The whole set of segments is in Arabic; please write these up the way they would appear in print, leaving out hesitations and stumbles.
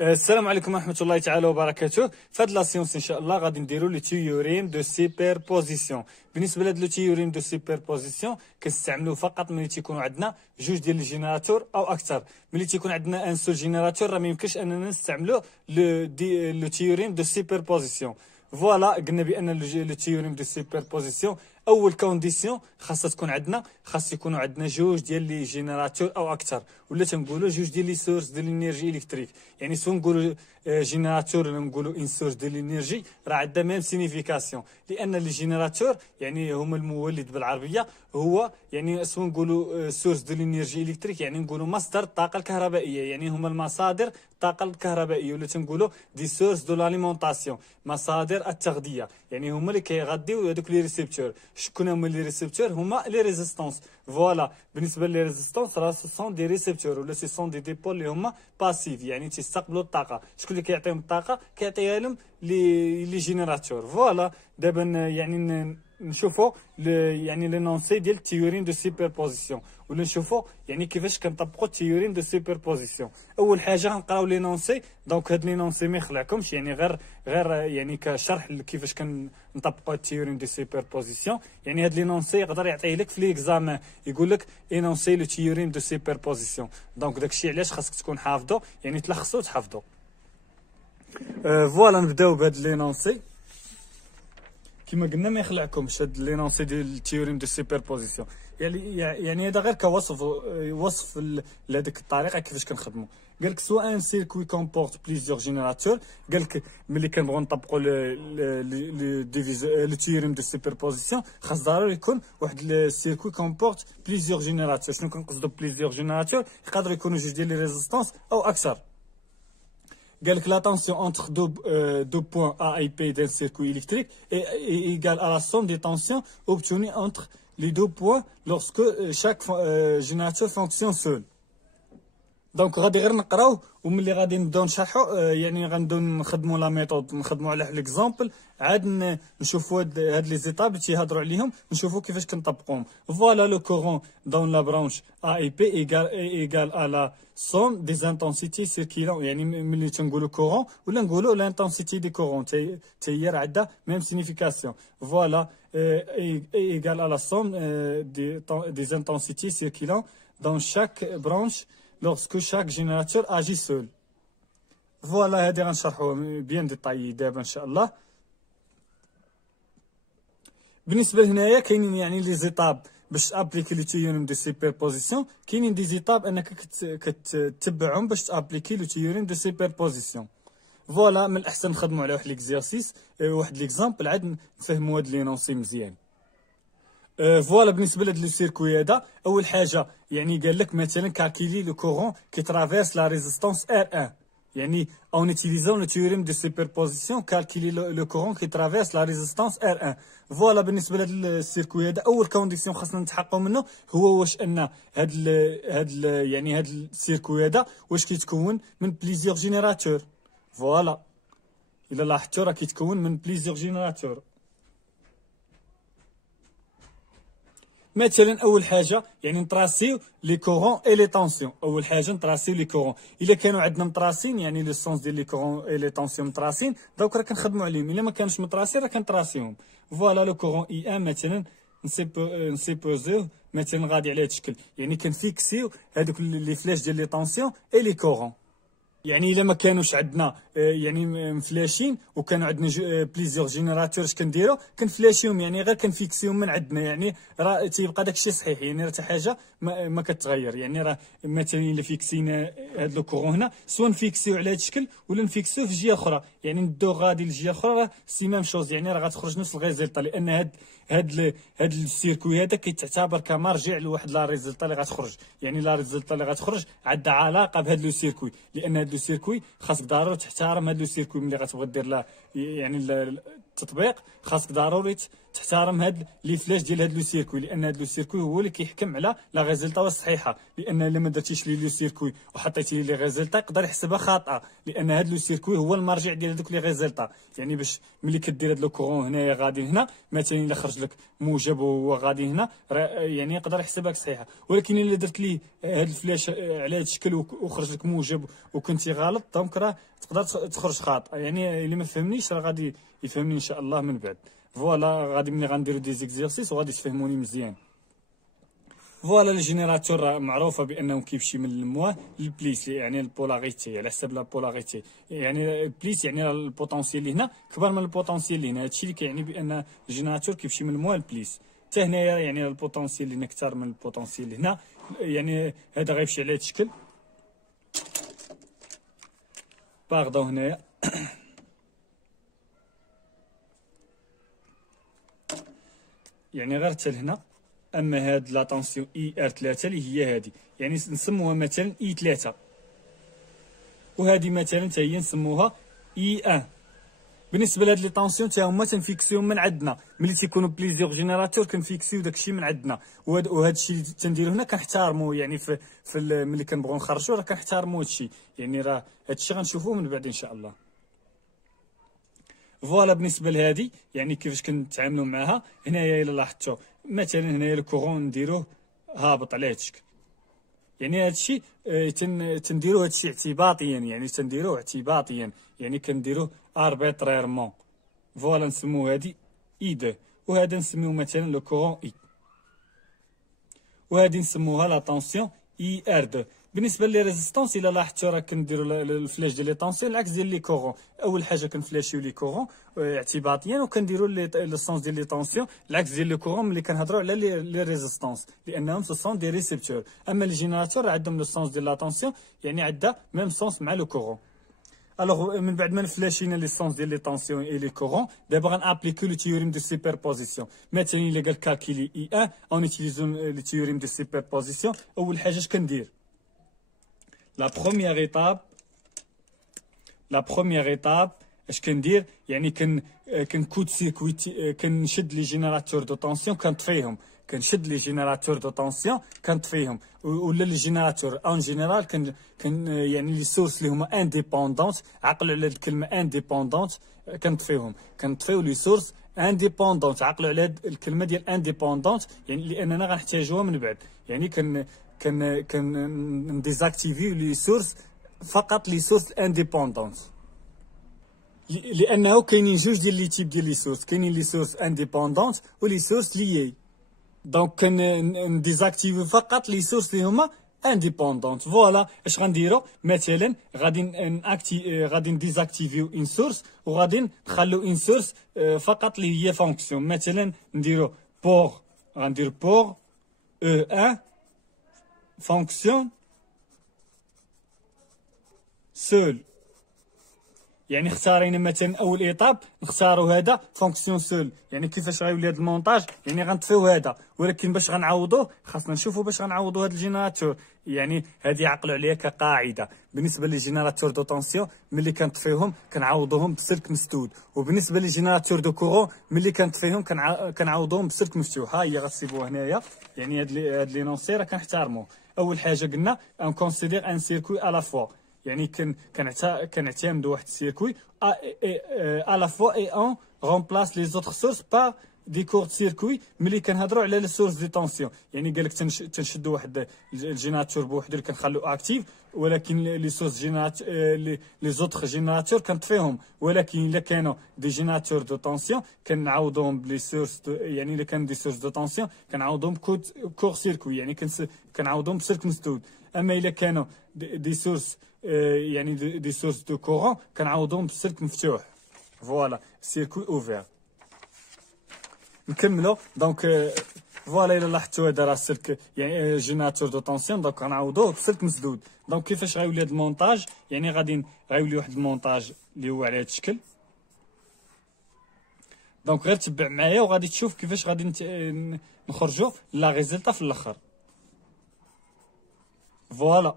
السلام عليكم ورحمة الله تعالى وبركاته. في هاد لا سيونس ان شاء الله غادي نديرو لي تيوريم دو سوبر بوزيسيون. بالنسبة لهاد لو تيوريم دو سوبر بوزيسيون كنستعملوه فقط ملي تيكونوا عندنا جوج ديال الجينيراتور او اكثر. ملي تيكون عندنا ان سول جينيراتور راه ميمكنش اننا نستعملو لو تيوريم دو سوبر بوزيسيون. فوالا قلنا بان لو تيوريم دو سوبر بوزيسيون اول كونديسيون خاصها تكون عندنا، خاص يكونوا عندنا جوج ديال لي جينيراتور او اكثر، ولا تنقولوا جوج ديال لي سورس ديال الانرجي الكتريك. يعني سوا نقولوا جينيراتور ولا نقولوا ان سورس ديال الانرجي راه عندها ميم سينيفيكاسيون، لان لي جينيراتور يعني هما المولد بالعربيه، هو يعني سوا نقولوا سورس ديال الانرجي الكتريك يعني نقولوا مصدر الطاقه الكهربائيه، يعني هما المصادر الطاقه الكهربائيه، ولا تنقولوا دي سورس دو لاليمونطاسيون مصادر التغذيه، يعني هما اللي كيغذيو هذوك لي ريسبتور. شكون هما لي ريسبتور؟ هما لي ريزيستونس. فوالا بالنسبه لي ريزيستونس راه سون دي ريسبتور ولا سي سون دي ديبول اللي هما باسيف، يعني تيستقبلوا الطاقه. شكون اللي كيعطيهم الطاقه؟ كيعطيها لهم لي جينيراتور. فوالا دابا يعني نشوفوا يعني لينونسي ديال التيورين دو سوبربوزيسيون، ولا نشوفوا يعني كيفاش كنطبقوا التيورين دو سوبربوزيسيون. اول حاجه غنقراو لينونسي. دونك هاد لينونسي ما يخلعكمش، يعني غير يعني كشرح كيفاش كنطبقوا التيورين دو سوبربوزيسيون. يعني هاد لينونسي يقدر يعطيه لك في ليكزامان، يقول لك اينونسي لو تيورين دو سوبربوزيسيون. دونك داكشي علاش خاصك تكون حافظو، يعني تلخصو وتحفظو. فوالا نبداو بهاد لينونسي. كما قلنا ما يخلعكمش هاد لينونسي ديال التيوريم دو سوبربوزيسيون، يعني هذا غير وصف لهذيك الطريقه كيفاش كنخدموا. قال لك سوا ان سيركوي كومبورت بليزيور جينيراتور. قال لك ملي كنبغيو نطبقوا لو تيوريم دو سوبربوزيسيون خاص ضروري يكون واحد السيركوي كومبورت بليزيور جينيراتور. شنو كنقصدوا بليزيور جينيراتور؟ يقدروا يكونوا جوج ديال لي ريزيستونس او اكثر. قال لك لا tension entre deux points A et P d'un circuit électrique est égale à la somme des tensions obtenues entre les deux points lorsque chaque générateur fonctionne seul. دونك غادي غير نقراوه، وملي غادي نبداو نشرحوا يعني غنبداو نخدموا لا ميثود، نخدموا على ليكزامبل، عاد نشوفوا هاد لي زيتاب اللي تيهضروا عليهم، نشوفوا كيفاش كنطبقوهم. فوالا لو كورون دون لا برانش ا اي بي ايغال ا لا سوم دي انتنسيتي سيركيلون. يعني ملي تنقولوا كورون ولا نقولوا لانتنسيتي دي كورون تي هي راه عندها ميم سينيفيكاسيون. فوالا ايغال ا لا سوم دي انتنسيتي سيركيلون دون شاك برانش lorsque chaque générateur agit seul. فوالا هادي غنشرحوها بيان ديطايي دابا ان شاء الله. بالنسبه لهنايا كاينين يعني لي زيتاب باش تابليكي لو تيوريم دو سوبربوزيسيون. كاينين دي زيتاب انك كتبعهم باش تابليكي لو تيوريم دو سوبربوزيسيون. فوالا من الاحسن نخدموا على واحد ليكزيرسيس، واحد ليكزامبل، عاد نفهموا هاد لينونسي مزيان. فوالا بالنسبه لهاد لو سيركوي هذا اول حاجه يعني قال لك مثلا كالكيلي لو كورون كي ترافيرس لا ريزيستونس R1. يعني اون utilisant le théorème de superposition calculer le courant qui traverse la résistance R1. فوالا بالنسبه لهاد السيركوي هذا اول كونديسيون خاصنا نتحققوا منه هو واش ان هاد السيركوي هذا واش كيتكون من بليزيور جينيراتور. فوالا الا لاحظتوا راه كيتكون من بليزيور جينيراتور. مثلا اول حاجه يعني نطراسيو لي كورون اي لي طونسيون. اول حاجه نطراسيو لي كورون، الا كانوا عندنا مطراسين يعني لو سونس ديال لي كورون اي لي طونسيون مطراسين دونك راه كنخدموا عليهم، الا ما كانوش مطراسين راه كنطراسيوهم. فوالا لو كورون اي ان مثلا نسيبوزيو مثلا غادي على هذا الشكل، يعني كنفيكسيو هذوك لي فلاش ديال لي طونسيون اي لي كورون. يعني الا ما كانوش عندنا يعني مفلاشين وكانوا عندنا بليزيور جينيراتور اش كنديروا؟ كنفلاشيهم، يعني غير كنفيكسيهم من عندنا، يعني راه تيبقى داكشي صحيح، يعني راه حتى حاجه ما كتغير. يعني راه مثلا الا فيكسينا هاد لو كورون هنا سوا نفيكسيو على هاد الشكل ولا نفيكسيو في جهه اخرى، يعني ندو غادي لجهه اخرى راه سي ميم شوز، يعني راه غتخرج نفس الريزلطه، لان هاد السيركوي هذا كيتعتبر كمرجع لواحد لا ريزلطه اللي غتخرج. يعني لا ريزلطه اللي غتخرج عندها علاقه بهاد لو سيركوي، لان هاد لو سيركوي خاصك ضروري تحترم هاد لو سيركوي. ملي غتبغي دير لا يعني التطبيق خاصك ضروري تحترم هاد لي فلاش ديال هاد لو سيركوي، لان هاد لو سيركوي هو اللي كيحكم على لا ريزلتا الصحيحه، لان الا ما درتيش لي لو سيركوي وحطيتي لي ريزلتا يقدر يحسبها خاطئه، لان هاد لو سيركوي هو المرجع ديال هذوك لي ريزلتا. يعني باش ملي كدير هاد لو كورون هنايا غادي هنا مثلا الا خرج لك موجب وهو غادي هنا يعني يقدر يحسبها صحيحه. ولكن الا درت لي هاد الفلاش على هاد الشكل وخرج لك موجب وكنتي غلط دونك راه تقدر تخرج خاطئه. يعني اللي ما فهمنيش راه غادي يفهمني ان شاء الله من بعد. فوالا غادي ملي غنديرو دي زيكزيرسيس وغادي تفهموني مزيان. فوالا الجينيراتور معروفه بانه كيمشي من المواه للبليس، يعني البولاريتي على حسب لا بولاريتي. يعني البليس يعني البوتونسيال اللي هنا كبر من البوتونسيال اللي هنا، هادشي اللي كيعني بان الجينيراتور كيمشي من المواه للبليس. حتى هنايا يعني البوتونسيال اللي هنا كثر من البوتونسيال اللي هنا، يعني هذا غيمشي على هاد الشكل. باغدون هنايا يعني غير حتى لهنا. اما هاد لا طونسيون اي ار 3 اللي هي هادي يعني نسموها مثلا اي 3، وهادي مثلا حتى هي نسموها اي 1. بالنسبه لهاد لي طونسيون حتى هما تنفيكسيوهم من عندنا، ملي تيكونوا بليزيور جينيراتور كنفيكسيو داكشي من عندنا. وهادشي اللي تنديرو هنا كنحترموه، يعني في ملي كنبغيو نخرجوا راه كنحترموا هادشي، يعني راه هادشي غنشوفوه من بعد ان شاء الله. فوالا بالنسبه لهادي يعني كيفاش كنتعاملوا معاها. هنايا الا لاحظتوا مثلا هنايا الكورون نديروه هابط على هاد الشكل، يعني هادشي تنديروه هادشي اعتباطيا، يعني تنديروه اعتباطيا، يعني كنديروه اربيتريرمون. فوالا نسموه هادي اي 2، وهذا نسميوه مثلا لو كورون اي، وهادي نسموها لا طونسيون اي ار 2. بالنسبه لي ريزيستونس الا لاحظتوا راه كنديروا الفلاش ديال لي طونسيون العكس ديال لي كورون. اول حاجه كنفلاشيو لي كورون اعتباطيا، وكنديروا لي سونس ديال لي طونسيون العكس ديال لي كورون ملي كنهضروا على لي ريزيستونس، لانهم سو سون دي ريسيبتور. اما لي جينيراتور عندهم لو سونس ديال لا طونسيون، يعني عندها ميم سونس مع لو كورون. الوغ من بعد ما نفلاشينا لي سونس ديال لي طونسيون اي لي كورون، دابا غنابليكيو لو تيوريم دو سوبربوزيسيون. مثلا الا قال كالكيلي اي 1 اون يوتيليزون لو تيوريم دو سوبربوزيسيون. اول حاجه اش كندير؟ La première étape اش كندير؟ يعني كنكود سيركويت، كنشد لي جينيراتور دو طونسيون كنطفيهم، كنشد لي جينيراتور دو طونسيون كنطفيهم، ولا لي جينيراتور اون جينيرال يعني لي سورس اللي هما انديبوندونت. عقلوا على الكلمه انديبوندونت، كنطفيو لي سورس انديبوندونت. عقلوا على هاد الكلمه ديال انديبوندونت، يعني لاننا غنحتاجوها من بعد. يعني كان ديزاكتيفيو لي سورس، فقط لي سورس انديبوندونت، لانه كاينين جوج ديال لي تيب ديال لي سورس، كاينين لي سورس انديبوندونت ولي سورس ليي. دونك كنديزاكتيفيو فقط لي سورس اللي هما انديبوندونت. فوالا اش غنديرو؟ مثلا غادي نديزاكتيفيو ان سورس وغادي نخلو ان سورس فقط اللي هي فونكسيون. مثلا نديرو غندير بور او 1 فونكسيون سول. يعني اختارينا مثلا اول ايطاب نختاروا هذا فونكسيون سول. يعني كيفاش غيولي هذا المونتاج؟ يعني غنطفيو هذا، ولكن باش غنعوضوه خاصنا نشوفوا باش غنعوضوا هذا الجينيراتور. يعني هذه عقلوا عليها كقاعده. بالنسبه للجينيراتور دو طونسيون ملي كنطفيوهم كنعوضوهم بسلك مسدود، وبالنسبه للجينيراتور دو كورون ملي كنطفيهم كنعوضوهم بسلك مفتوح. ها هي غتصيبوها هنايا، يعني هاد لي نونسي راه كنحترموه. اول حاجه قلنا ان كونسيدير ان سيركوي على فوا، يعني كنعتمدوا واحد السيركوي على فوا اي اون رومبلاس لي زوتر سورس با دي كور زيركوي. ملي كنهضروا على لي سورس دي طونسيون يعني قالك تنشدوا واحد الجينيراتور بوحدو اللي كنخلوه اكتيف، ولكن لي سورس جينيراتور لي زوتر جينيراتور كنطفيهم. ولكن الا كانوا دي جينيراتور دو طونسيون كنعوضوهم بلي سورس يعني الا كانوا دي سورس دو طونسيون كنعوضهم كور سيركوي، يعني كنعوضهم بسلك مسدود. اما الا كانوا دي سورس يعني دي سورس دو كورون كنعوضهم بسلك مفتوح. فوالا سيركوي اوفير. نكملوا دونك. فوالا الا لاحظتوا هذا راه السلك يعني جينيراتور دو طونسيون، دونك غنعوضوه بسلك مسدود. دونك كيفاش غيولي هذا المونتاج؟ يعني غيولي واحد المونتاج اللي هو على هذا الشكل. دونك غير تبع معايا وغادي تشوف كيفاش غادي نخرجوا لا ريزلتا في الاخر. فوالا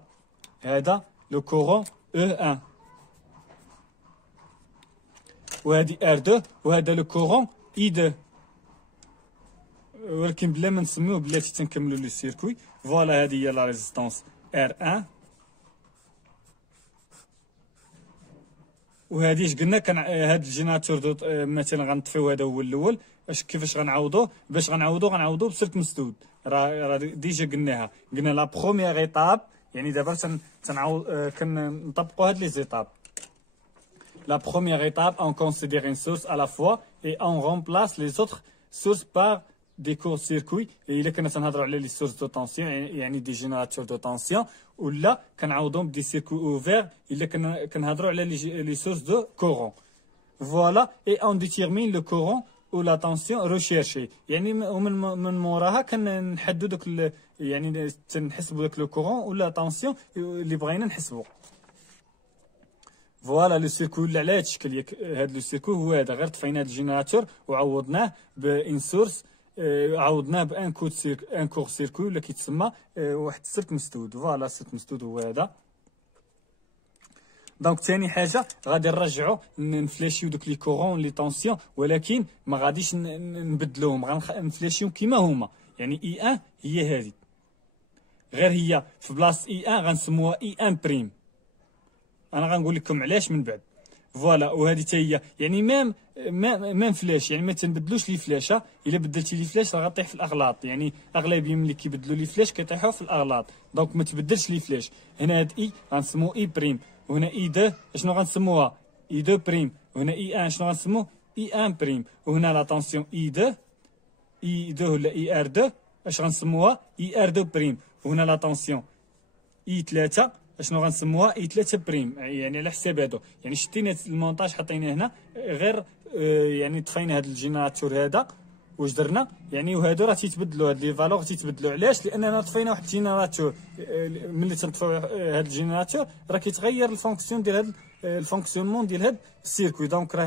هذا لو كورون او 1 وهذه ار 2 وهذا لو كورون اي 2. ولكن بلا ما نسميوه بلاتي تنكملوا لو سيركوي. فوالا هذه هي لا ريزيستونس R1. وهذه اش قلنا كان هاد الجينيراتور مثلا غنطفيو هذا هو الاول. كيفاش غنعوضوه؟ باش غنعوضوه بسلك مسدود. راه ديجا قلناها. قلنا لا بروميير ايطاب، يعني دابا تنعوض كنطبقوا هاد لي زيتاب. La première étape, on considère une source à la fois et on remplace les autres sources par des courts-circuits. Et إلا كنا تنهضروا على les sources de tension يعني des générateurs de tension، ولا كنعوضهم بدي circuits ouverts إلا كنهضروا على les sources de courant. Voilà, et on détermine le courant ou la tension recherchée. يعني من موراها كنحددوا داك يعني تنحسبوا داك لو كورون ولا تونسيون اللي بغينا نحسبوا. فوالا لو سيركوي اللي على هاد الشكل. هاد لو سيركوي هو هذا، غير طفينا هاد الجينيراتور وعوضناه بان سورس، عوضناه بان كور سيركوي ولا كيتسمى واحد السلك مسدود. فوالا السلك مسدود هو هذا. دونك ثاني حاجه غادي نرجعوا نفلاشيو دوك لي كورون لي طونسيون، ولكن ما غاديش نبدلوهم، غنفلاشيو كيما هما. يعني اي 1 هي هذه، غير هي في بلاصه اي 1 غنسموها اي 1 بريم. انا غنقول لكم علاش من بعد. فوالا وهذه حتى هي يعني ميم فلاش، يعني ما تنبدلوش لي فلاشه. الا بدلتي لي فلاش راه غطيح في الاغلاط، يعني اغلبيه ملي كيبدلوا لي فلاش كيطيحوا في الاغلاط. دونك ما تبدلش لي فلاش. هنا هاد اي غنسموه اي بريم، وهنا اي 2 شنو غنسموها اي 2 بريم، وهنا اي 1 شنو غنسموه اي 1 بريم، وهنا لا طونسيون اي 2 ولا اي ار 2 اش غنسموها اي ار 2 بريم، وهنا لا طونسيون اي 3 شنو غنسموها اي 3 بريم. يعني على حساب هادو، يعني شتينا المونتاج حطيناه هنا غير يعني طفينا هاد الجينيراتور هذا واش درنا يعني، وهادو راه تيتبدلوا هاد لي فالور تيتبدلوا. علاش؟ لاننا طفينا واحد الجينيراتور. ملي تنطفيو هاد الجينيراتور راه كيتغير الفونكسيون ديال هاد الفونكسيونمون ديال هاد السيركوي. دونك راه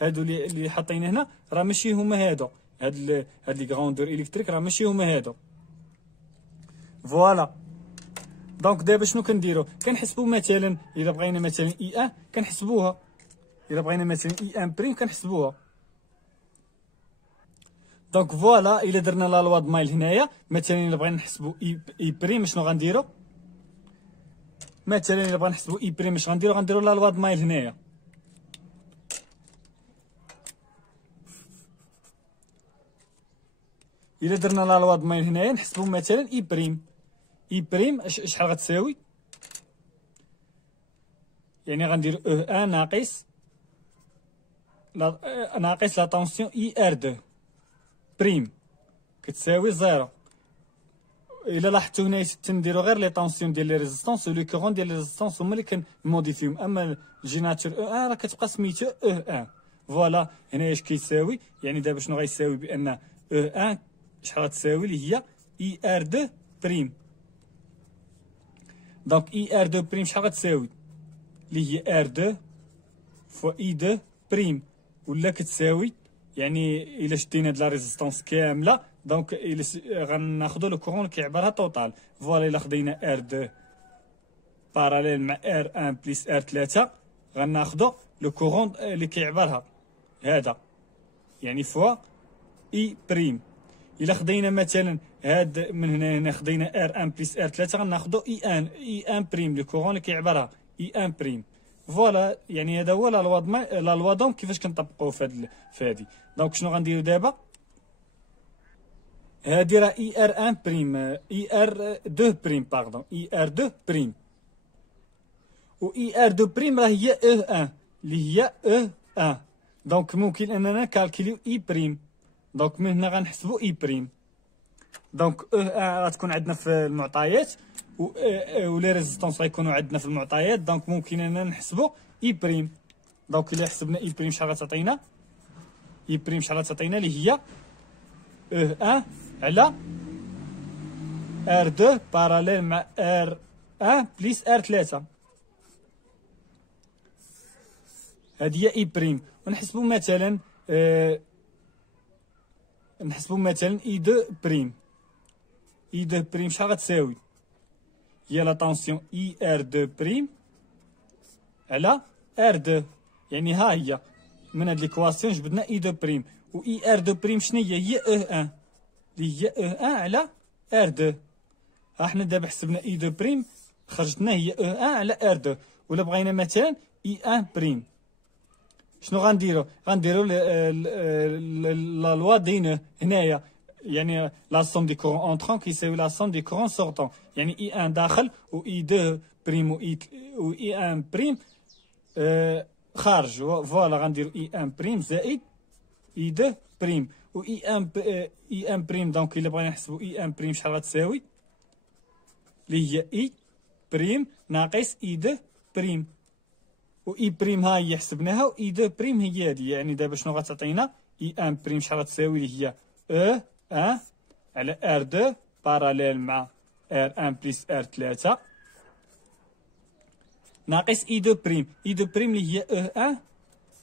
هادو اللي حاطين هنا راه ماشي هما هادو، هاد لي غروندور الكتريك راه ماشي هما هادو. فوالا دونك دابا شنو كنديرو؟ كنحسبوا مثلا الا بغينا مثلا اي 1 كنحسبوها، الا بغينا مثلا اي 1 بريم كنحسبوها. دونك فوالا الا درنا لا لوا د مايل هنايا، مثلا الا بغينا نحسبوا اي بريم شنو غنديرو؟ مثلا الا بغينا نحسبوا اي بريم اش غنديرو؟ غنديرو لا لوا د مايل هنايا. الا درنا لا لوا د مايل هنايا نحسبوا مثلا اي بريم. اي بريم شحال غتساوي؟ يعني غندير او 1 ناقص لا طونسيون اي ار 2 بريم كتساوي 0. الا لاحظتوا هنا تنديروا غير لي طونسيون ديال لي ريزيستونس ولي كورون ديال لي ريزيستونس هما اللي كنموديفيهم، اما الجينيراتور او 1 راه كتبقى سميتو او 1. فوالا هنا اش كيساوي؟ يعني دابا شنو غيساوي؟ بان او 1 شحال غتساوي اللي هي اي ار 2 بريم. دونك اي ار 2 بريم شحال غتساوي؟ اللي هي ار 2 فوا اي 2 بريم، ولا كتساوي يعني الا شدينا هاد لا ريزيستونس كامله دونك غناخدو لو كورون اللي كيعبرها توتال. فوالا الا خدينا ار 2 باراليل مع ار 1 بليس ار 3 غناخدو لو كورون اللي كيعبرها هذا، يعني فوا اي بريم. الا خدينا مثلا هاد من هنا خدينا ار 1 بليس ار 3 غناخدو اي 1 بريم لو كورون اللي كيعبرها اي 1 بريم. فوالا يعني هذا هو لا لوا دوم كيفاش كنطبقوه في هادي. دونك شنو غنديرو دابا؟ هادي راه اي ار 1 بريم، اي ار 2 بريم باردون، اي ار 2 بريم، و اي ار 2 بريم راه هي او 1 اللي هي او 1. دونك ممكن اننا نكالكوليو اي بريم. دونك من هنا غنحسبو اي بريم. دونك او 1 غتكون عندنا في المعطيات و لي ريزيستونس غيكونوا عندنا في المعطيات. دونك ممكن اننا نحسبوا اي بريم. دونك الا حسبنا اي بريم شحال غتعطينا؟ اي بريم شحال غتعطينا؟ اللي هي او 1 على ار 2 باراليل مع ار 1 بليس ار 3. هذه هي اي بريم. ونحسبوا مثلا اي 2 بريم. اي 2 بريم شحال غتساوي؟ هي لا طونسيون اي ار 2 بريم على ار 2. يعني ها هي من هاد ليكواسيون جبدنا اي 2 بريم، و اي ار 2 بريم شنو هي؟ هي او 1 اللي اللي هي او 1 على ار 2. ها حنا دابا حسبنا اي 2 بريم خرجتنا هي او 1 على ار 2. ولا بغينا مثلا اي 1 بريم، شنو غنديرو لا لوا دين هنايا، يعني لا سوم دي كورون انترون كيساوي لا سوم دي كورون سورتون، يعني اي 1 داخل و اي 2 بريم و اي 1 بريم خارج. فوالا غنديرو اي 1 بريم زائد اي 2 بريم و اي 1 بريم. دونك الا بغينا نحسبو اي 1 بريم شحال غتساوي، اللي هي اي بريم ناقص اي 2 بريم، و اي بريم ها هي حسبناها و اي 2 بريم هي هادي. يعني دابا شنو غتعطينا اي 1 بريم شحال غتساوي، اللي هي او 1 على ار 2 باراليل مع ار 1 بلس ار 3 ناقص اي 2 بريم. اي 2 بريم اللي هي او 1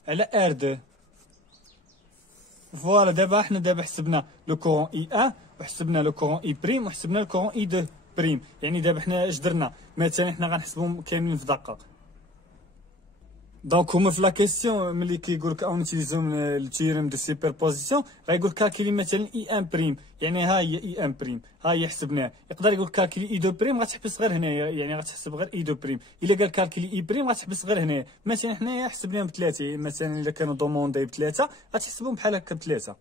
على ار 2. فوالا دابا حنا حسبنا لو كورون اي 1 وحسبنا لو كورون اي بريم وحسبنا لو كورون اي 2 بريم. يعني دابا حنا اش درنا، مثلا حنا غنحسبهم كاملين في دقه. دونك هما في لا كيسيون ملي كيقول لك اون نوتيليزون التيوريم دو سوبربوزيسيون غايقول كالكيلي مثلا اي 1 بريم، يعني ها هي اي 1 بريم ها هي حسبناها. يقدر يقول كالكيلي اي 2 بريم غتحبس غير هنايا، يعني غتحسب غير اي 2 بريم. الا قال كالكيلي اي بريم غتحبس غير هنايا. مثلا حنايا حسبناهم بثلاثه، مثلا الا كانوا دوموندي بثلاثه غتحسبهم بحال هكا بثلاثه.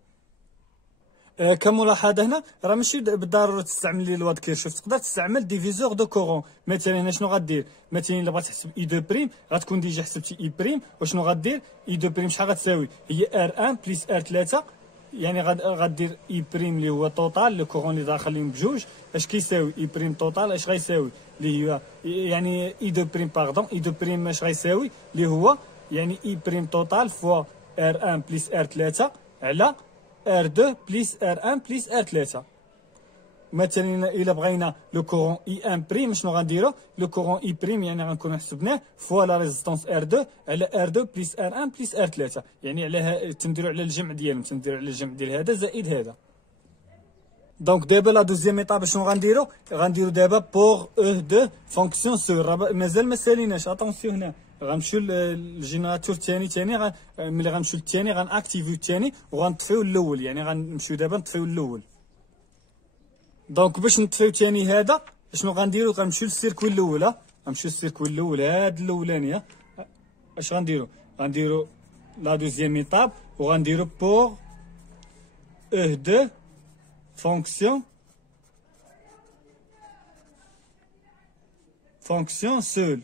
كملاحظه هنا راه ماشي بالضروره تستعمل لي لوا كيرشوف، تقدر تستعمل ديفيزور دو كورون. مثلا هنا شنو غدير، مثلا الا بغيت تحسب اي 2 بريم غتكون ديجا حسبتي اي بريم، وشنو غدير اي 2 بريم شحال غتساوي، هي ار 1 بلس ار 3. يعني غدير اي بريم اللي هو توتال لو كورون اللي داخلين بجوج اش كيساوي اي بريم توتال اش غيساوي، اللي هو يعني اي 2 بريم باردون اي 2 بريم اش غيساوي، اللي هو يعني اي بريم توتال فوا ار 1 بلس ار 3 على ار 2 بلس ار 1 بلس ار 3. مثلا الا بغينا لو كورون اي 1 بريم شنو غنديرو، لو كورون اي بريم يعني غنكونو حسبناه فوا لا ريزيستونس ار 2 على ار 2 بلس ار 1 بلس ار 3. يعني على تنديرو على الجمع ديالهم، تنديرو على الجمع ديال هذا زائد هذا. دونك دابا لا دوزيام ايطاب شنو غنديرو دابا بوغ او 2 فونكسيون سور. مازال ما ساليناش، اتونسيون هنا غنمشيو للجينيراتور الثاني ملي غنمشيو للثاني غنأكتيفيو الثاني وغنطفيو الاول. يعني غنمشيو دابا نطفيو الاول. دونك باش نطفيو الثاني هذا شنو غنديرو، غنمشيو للسيركوي الاول. غنمشيو للسيركوي الاول هاد الاولاني. اش غنديرو لا دوزيام ايطاب وغنديرو بوغ او 2 fonction seul.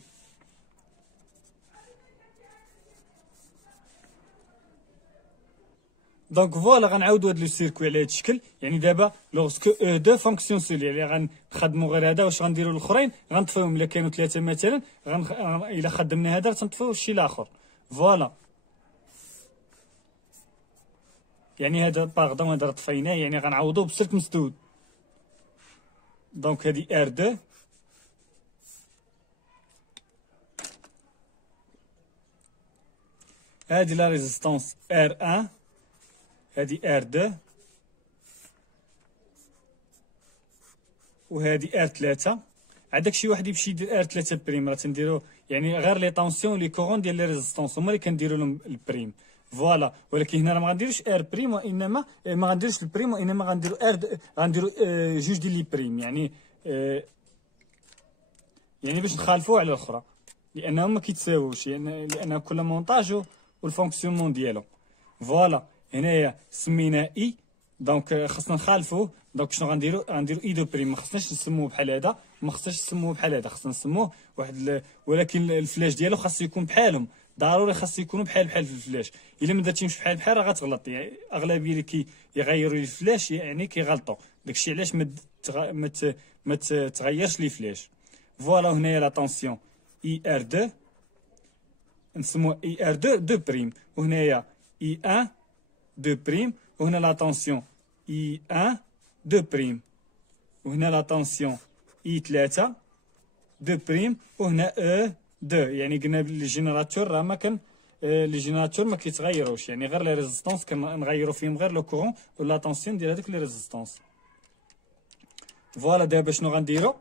دونك فوالا غنعاودو هاد لو سيركوي على هاد الشكل. يعني دابا لوغسكو او 2 فونكسيون سول، يعني غنخدمو غير هذا. واش غنديرو الاخرين غنطفيوهم، الا كانوا ثلاثه مثلا الا خدمنا هذا تنطفيو الشيء الاخر. فوالا يعني هذا باردون هذا طفيناه، يعني غنعوضوه بسلك مسدود. دونك هادي ار 2 هادي لا ريزيستونس ار 1 هادي ار 2 وهادي ار 3. عندك شي واحد يمشي يدير ار 3 بريم، راه تنديرو يعني غير لي طونسيون لي كورون ديال لي ريزيستونس هما اللي كنديرو لهم البريم. فوالا ولكن هنا ما غنديروش ار بريم وانما ما غنديروش البريم وانما غنديرو غنديرو جوج ديال لي بريم. يعني باش نخالفوه على الاخرى لانهم ما كيتساووش، لان كل مونطاج والفونكسيونمون ديالو. فوالا هنايا سميناه اي، دونك خصنا نخالفوه. دونك شنو غنديرو اي 2 بريم. ما خصناش نسموه بحال هذا، ما خصناش نسموه بحال هذا، خصنا نسموه واحد ولكن الفلاش ديالو خاصو يكون بحالهم، ضروري خاصو يكونوا بحال في الفلاش. الا ما درتيهمش بحال راه غتغلط. يعني اغلبيه اللي كيغيروا الفلاش يعني كيغلطوا، داكشي علاش ما تغيرش لي فلاش. فوالا هنايا لا طونسيون اي ار 2 نسموه اي ار 2 بريم، وهنايا اي 1 2 بريم، وهنا لا طونسيون اي 1 2 بريم، وهنا لا طونسيون اي 3 2 بريم، وهنا او 2. يعني قلنا لي جينيراتور راه ما كان لي جينيراتور ما كيتغيروش، يعني غير لي ريزيستونس كنغيروا فيهم غير لو كورون ولا طونسيون ديال هذوك لي ريزيستونس. فوالا دابا شنو غنديرو،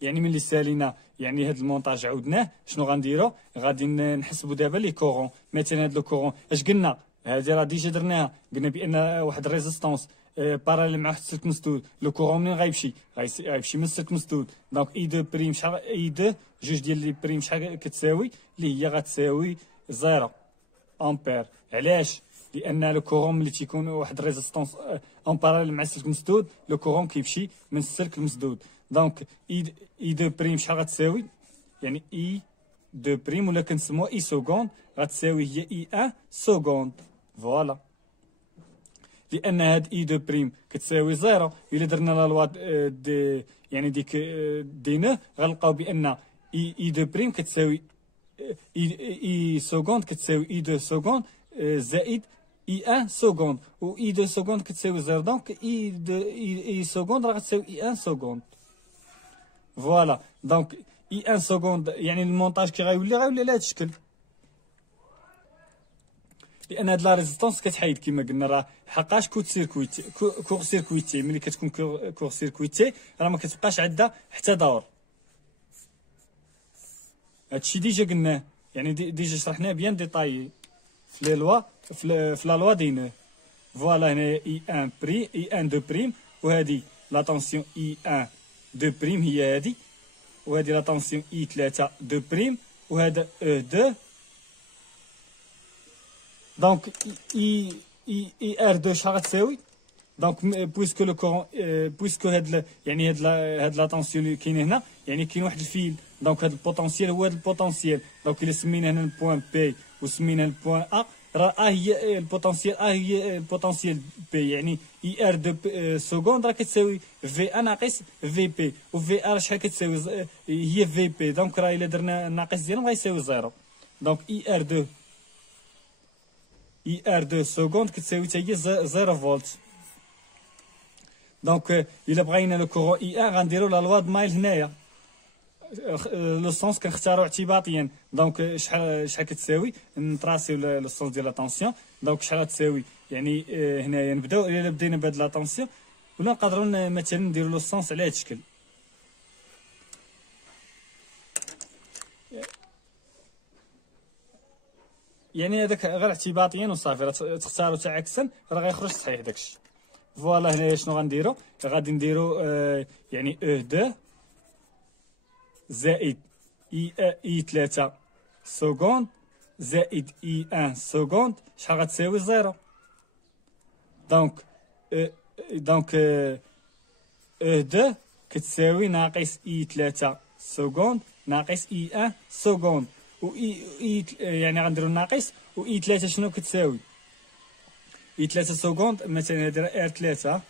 يعني ملي سالينا يعني هاد المونطاج عاودناه شنو غنديرو، غادي نحسبوا دابا لي كورون. مثلا هاد لو كورون اش قلنا، هادي راه ديجا درناها، قلنا بان واحد الريزيستونس باراليل مع واحد السلك مسدود، لو كورون منين غيمشي؟ غيمشي من السلك مسدود. دونك اي دو بريم شحال اي دو جوج ديال لي بريم شحال كتساوي؟ اللي هي غتساوي 0 امبير. علاش؟ لان لو كورون ملي تيكون واحد ريزيستونس اون باراليل مع السلك مسدود، لو كورون كيمشي من السلك المسدود. دونك اي دو بريم شحال غتساوي؟ يعني اي دو بريم ولا كنسموها اي سكوند غتساوي هي اي ان سكوند. فوالا، لان هاد اي دو بريم كتساوي 0. الا درنا لا لوا دي يعني ديك دي نو غنلقاو بان اي دو بريم كتساوي اي سكوند كتساوي اي دو سكوند زائد اي ان سكوند، و اي دو سكوند كتساوي 0. دونك اي سكوند راه غتساوي اي ان سكوند. فوالا، دونك اي ان سكوند يعني المونتاج كي غيولي على هذا الشكل، لان هاد لا ريزيستونس كتحيد كما قلنا راه حقاش كور سيركويتي. ملي كتكون كور سيركويتي راه ما كتبقاش عندها حتى دور. هادشي ديجا قلناه، يعني ديجا شرحناه بيان ديطايي في لي لوا في لا لوا دي نو. فوالا، هنا اي ان بري اي ان دو بريم، وهادي لا طونسيون اي ان دو بريم هي هادي، وهادي لا طونسيون اي 3 دو بريم، وهذا او 2. دونك اي ار 2 شحال غتساوي؟ دونك بويسكو لو كورون بويسكو هاد لا طونسيون اللي كاين هنا، يعني كاين واحد الفيل. دونك هاد البوتونسيال هو هاد البوتونسيال. دونك الا سمينا هنا البوان بي وسمينا البوان ا، راه هي البوتونسيال هي البوتونسيال بي، يعني اي ار 2 سكوند راه كتساوي في ا ناقص في بي، و في ار شحال كتساوي؟ هي في بي. دونك راه الا درنا الناقص ديالهم غيساوي 0. دونك اي ار 2 سكوند كتساوي حتى هي 0 فولت. دونك الا بغينا لو كورون اي ان غنديرو لا لوا د مايل هنايا، لو سونس كنختارو اعتباطيا. دونك شحال كتساوي؟ نطراسيو لو سونس ديال لا طونسيون. دونك شحال غتساوي؟ يعني هنايا نبداو الا بدينا بهاد لا طونسيون، ولا نقدروا مثلا نديرو لو سونس على هاد الشكل. يعني هذاك غير اعتباطيا وصافي، راه تختاروا حتى عكسا راه غيخرج صحيح داكشي. فوالا، هنايا شنو غنديرو؟ غادي نديرو يعني او 2 زائد اي 3 سكوند زائد اي 1 سكوند شحال غتساوي؟ 0. دونك او 2 كتساوي ناقص اي 3 سكوند ناقص اي 1 سكوند، و اي يعني غنديرو ناقص، و اي 3 شنو كتساوي؟ اي 3 سكوند مثلا هادي راه ار 3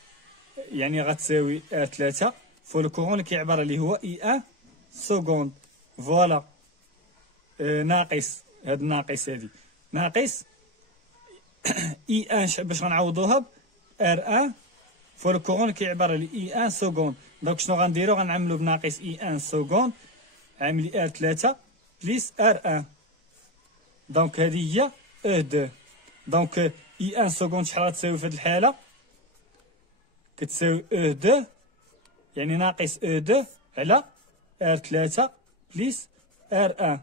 يعني غتساوي ار 3 فوق الكورون اللي كيعبر عليه هو اي 1 سكوند. فوالا، ناقص هاد الناقص هادي ناقص اي 1 باش غنعوضوها ب ار 1 فوق الكورون اللي كيعبر على اي 1 سكوند. دونك شنو غنديرو؟ غنعملو بناقص اي 1 سكوند عاملي ار 3 بليس ار 1. دونك هادي هي او 2. دونك اي 1 سكوند شحال غتساوي في هاد الحالة؟ كتساوي او 2 يعني ناقص او 2 على ار 3 بليس ار 1.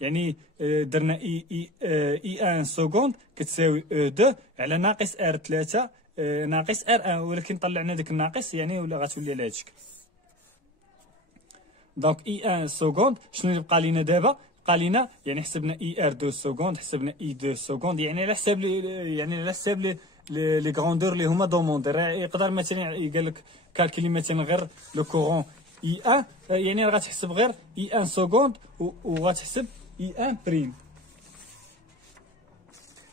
يعني درنا اي 1 سكوند كتساوي او 2 على ناقص ار 3 ناقص ار 1، ولكن طلعنا داك الناقص يعني ولا غتولي على هاد الشكل. دونك اي 1 سكوند شنو اللي بقى لينا دابا؟ بقى لينا يعني حسبنا اي ار 2 سكوند، حسبنا اي 2 سكوند، يعني على حساب لي غروندور اللي هما دوموندير. يقدر مثلا قال لك كالكولي مثلا غير لو كورون اي 1 يعني غتحسب غير اي 1 سكوند وغتحسب اي 1 بريم،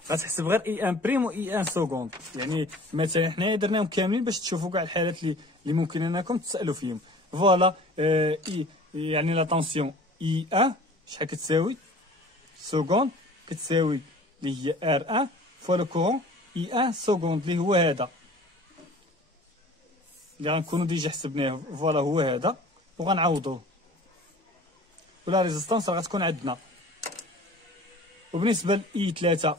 غتحسب غير اي 1 بريم و اي 1 سكوند. يعني مثلا حنايا درناهم كاملين باش تشوفوا كاع الحالات اللي ممكن انكم تسالوا فيهم. فوالا، يعني لا طونسيون اي 1 شحال كتساوي؟ سكوند كتساوي اللي هي ار 1 فوا لو كورون اي 1 سكوند اللي هو هذا اللي غنكونوا ديجا حسبناه. فوالا هو هذا، وغنعوضوه ولا ريزيستونس راه غتكون عندنا. وبالنسبه ل اي 3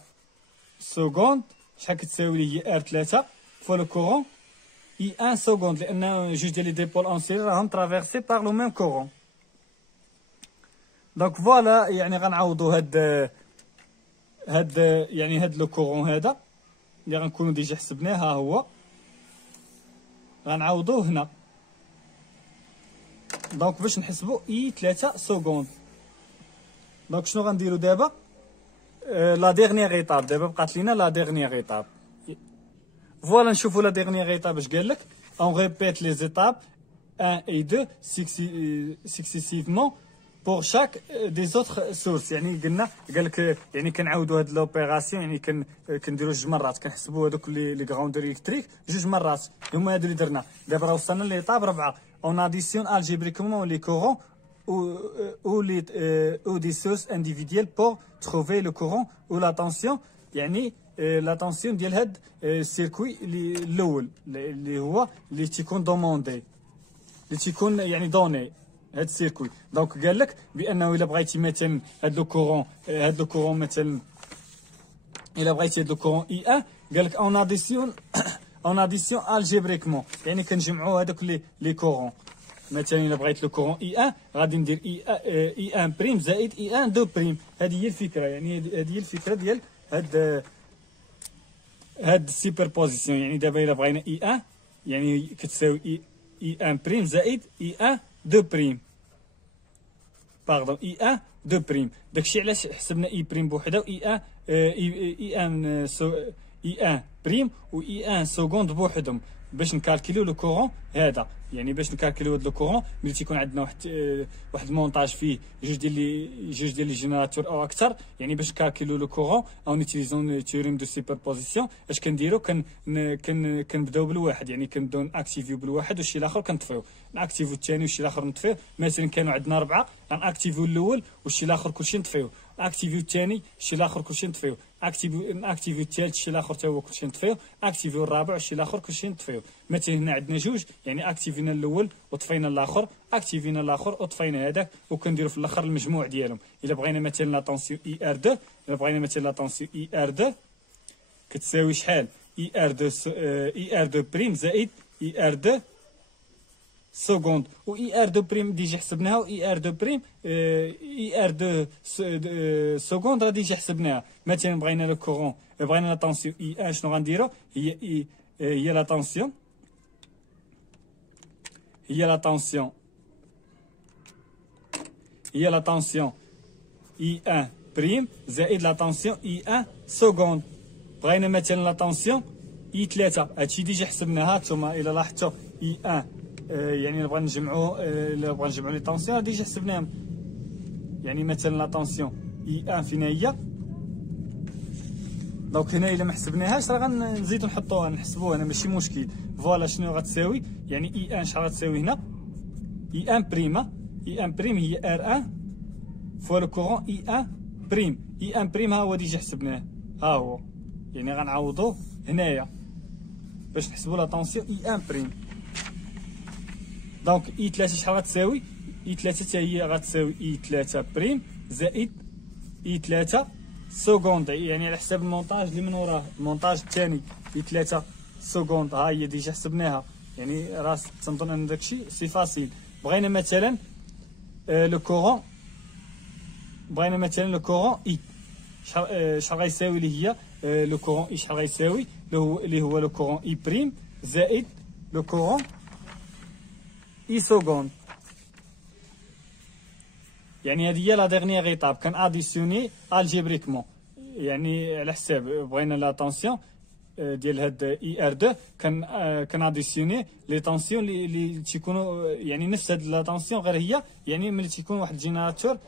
سكوند شحال كتساوي اللي هي ار 3 فوا لو كورون اي 1 سكوند، لان جوج ديال لي ديبول اونسيل راهم ترافيرسي بار لو ميم كورون. دونك فوالا، يعني غنعوضو هاد يعني هاد لو كورون هذا اللي غنكونو ديجا حسبناه، ها هو غنعوضوه هنا. دونك باش نحسبوا اي 3 سكوند. دونك شنو غنديروا دابا؟ لا ديرنيير ايطاب. دابا بقات لينا لا ديرنيير ايطاب. فوالا نشوفوا لا ديرنيير ايطاب اش قال لك. اون ريبيت لي زيتاب 1 et 2 successivement pour chaque des autres sources. يعني قلنا قال لك يعني كنعاودوا هاد لوبيراسيون، يعني كنديروا جوج مرات، كنحسبوا هذوك لي غروندور الكتريك جوج مرات. هما هادو اللي درنا. دابا راه وصلنا ليطاب 4. اون اديسيون الجبريكومون لي كورون ou des sources individuelles pour trouver le courant ou la tension. يعني لا تونسيون ديال هاد السيركوي الاول اللي هو اللي تيكون دوموندي، اللي تيكون يعني دوني هاد السيركوي. دونك قال لك بانه الا بغيتي مثلا هاد لو كورون مثلا، الا بغيتي هاد لو كورون اي 1 قال لك اون اديسيون الجبريكمون، يعني كنجمعوا هذوك لي كورون. مثلا الا بغيت لو كورون اي 1 غادي ندير اي 1 بريم زائد اي 1 دو بريم. هذه هي الفكره، يعني هذه هي الفكره ديال هاد السوبربوزيسيون. يعني دابا الا بغينا اي 1 يعني كتساوي اي 1 بريم زائد اي 1 دو بريم، باردون اي 1 دو بريم. داكشي علاش حسبنا اي بريم بوحده و اي 1 بريم و اي 1 سكوند بوحدهم باش نكالكيلو لو كورون هذا. يعني باش نكالكيلو هذا لو كورون ملي تيكون عندنا واحد المونطاج فيه جوج ديال لي جينيراتور او اكثر، يعني باش نكالكيلو لو كورون او نيتيليزون تيوريم دو سوبربوزيسيون. اش كنديرو؟ كنبداو بالواحد، يعني كنبداو ناكتيفيو بالواحد والشي الاخر كنطفيو، ناكتيفيو الثاني والشي الاخر نطفيو. مثلا كانوا عندنا 4 غناكتيفيو الاول والشي الاخر كلشي نطفيو، اكتيفيو الثاني الشي الاخر كلشي نطفيو، اكتيفيو الثالث الشي الاخر حتى هو كلشي نطفيو، اكتيفيو الرابع والشي الاخر كلشي نطفيو. مثلا هنا عندنا جوج، يعني اكتيفينا الاول وطفينا الاخر، اكتيفينا الاخر وطفينا هذاك، وكنديروا في الاخر المجموع ديالهم. الا بغينا مثلا لا طونسيون اي ار 2، الا بغينا مثلا لا طونسيون اي ار 2 كتساوي شحال؟ اي ار 2 بريم زائد اي ار 2 سكوند. و اي ار 2 بريم ديجا حسبناها، و اي ار 2 بريم اي ار 2 سكوند راه ديجا حسبناها. مثلا بغينا لو كورون، بغينا لا طونسيون اي 1 شنو غنديرو؟ هي لا طونسيون اي 1 بريم زائد لا طونسيون اي 1 سكوند. بغينا مثلا لا طونسيون اي 3، هادشي ديجا حسبناها. نتوما الا لاحظتوا اي 1 يعني نبغى نجمعوا لي طونسيون ديجا حسبناهم. يعني مثلا لا طونسيون اي 1 فين هي؟ دونك هنا الا ما حسبناهاش راه غنزيدو نحطوها نحسبوها، انا ماشي مشكل. فوالا شنو غتساوي؟ يعني اي 1 شحال غتساوي هنا؟ اي 1 بريم، اي 1 بريم هي ار 1 فوا لو كورون اي 1 بريم. اي 1 بريم ها هو ديجا حسبناه، ها هو، يعني غنعوضو هنايا باش نحسبوا لا طونسيون اي 1 بريم. دونك اي 3 شحال غتساوي؟ اي 3 حتى هي غتساوي اي 3 بريم زائد اي 3 سكوند، يعني على حساب المونتاج اللي من وراه، المونتاج الثاني اي 3 سكوند ها هي ديجا حسبناها. يعني راه تنظن ان داكشي سي فاسيل. بغينا مثلا لو كورون، اي شحال غيساوي اللي هي لو كورون اي شحال غيساوي اللي هو لو كورون اي بريم زائد لو كورون اي سكوند. يعني هذه هي لا ديرنيير ايطاب، كان اديسيوني الجبريكمون. يعني على حساب بغينا لا طونسيون ديال هاد اي ار 2 كان اديسيوني لي طونسيون اللي تيكونوا يعني نفس هاد لا طونسيون، غير هي يعني ملي تيكون واحد الجينيراتور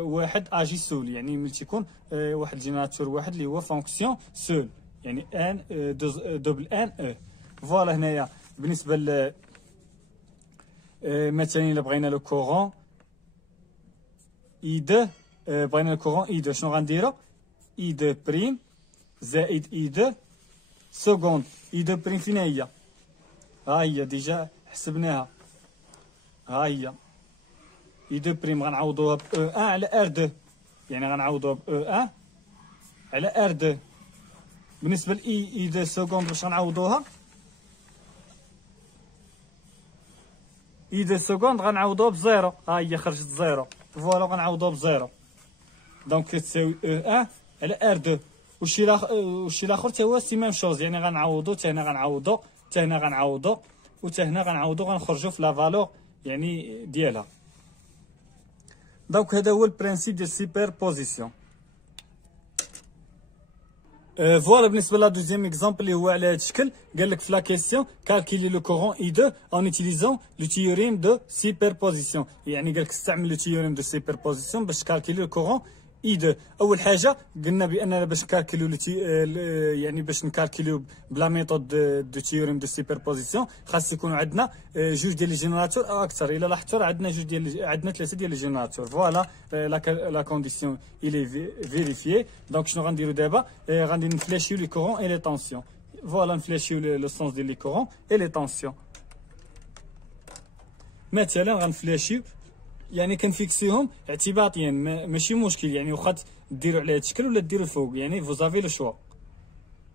واحد اجي سول، يعني ملي تيكون واحد الجينيراتور واحد اللي هو فونكسيون سول، يعني ان دوبل ان او. فوالا هنايا بالنسبه ل مثلا الا بغينا لو كورون اي 2، بغينا لو كورون اي 2 شنو غنديرو؟ اي 2 بريم زائد اي 2 سكوند. اي 2 بريم فين هي؟ ها هي ديجا حسبناها، ها هي اي 2 بريم غنعوضوها ب او 1 على ار 2، يعني غنعوضوها ب او 1 على ار 2. بالنسبه لاي 2 سكوند باش غنعوضوها؟ اي 2 سكوند غنعوضوها بزيرو، ها هي خرجت زيرو، فوالا غنعوضوها بزيرو. دونك كتساوي او 1 على ار 2. والشي الاخر حتى هو سي ميم شوز، يعني غنعوضو حتى هنا غنعوضو وتا هنا غنعاودو غنخرجو في لا فالور يعني ديالها. دونك هذا هو البرانسيب ديال سوبر بوزيسيون. فوالا بالنسبه لا دوزيام اكزامبل اللي هو على هذا الشكل، قال لك في لا كيسيون كالكيلي لو كورون اي 2 اون اوتيليزون لو تيوريم دو سوبربوزيسيون، يعني قال لك استعمل لو تيوريم دو سوبربوزيسيون باش كالكيلي لو كورون اي 2. اول حاجه قلنا باننا باش نكالكيلو يعني باش نكالكيلو بلا ميثود دو تيوريم دو سوبربوزيسيون خاص يكونوا عندنا جوج ديال لي جينيراتور او اكثر. الا لاحظتوا راه عندنا جوج ديال عندنا ثلاثه ديال لي جينيراتور. فوالا لا كونديسيون الي فيريفيي. دونك شنو غنديروا دابا؟ غادي نفلاشيو لي كورون اي لي طونسيون. فوالا نفلاشيو لو سونس ديال لي كورون اي لي طونسيون. مثلا غنفلاشيو يعني كنفيكسيهم اعتباطيا ماشي مشكل، يعني واخا ديروا على هذا الشكل ولا ديروا الفوق، يعني فوزافي لو شوا.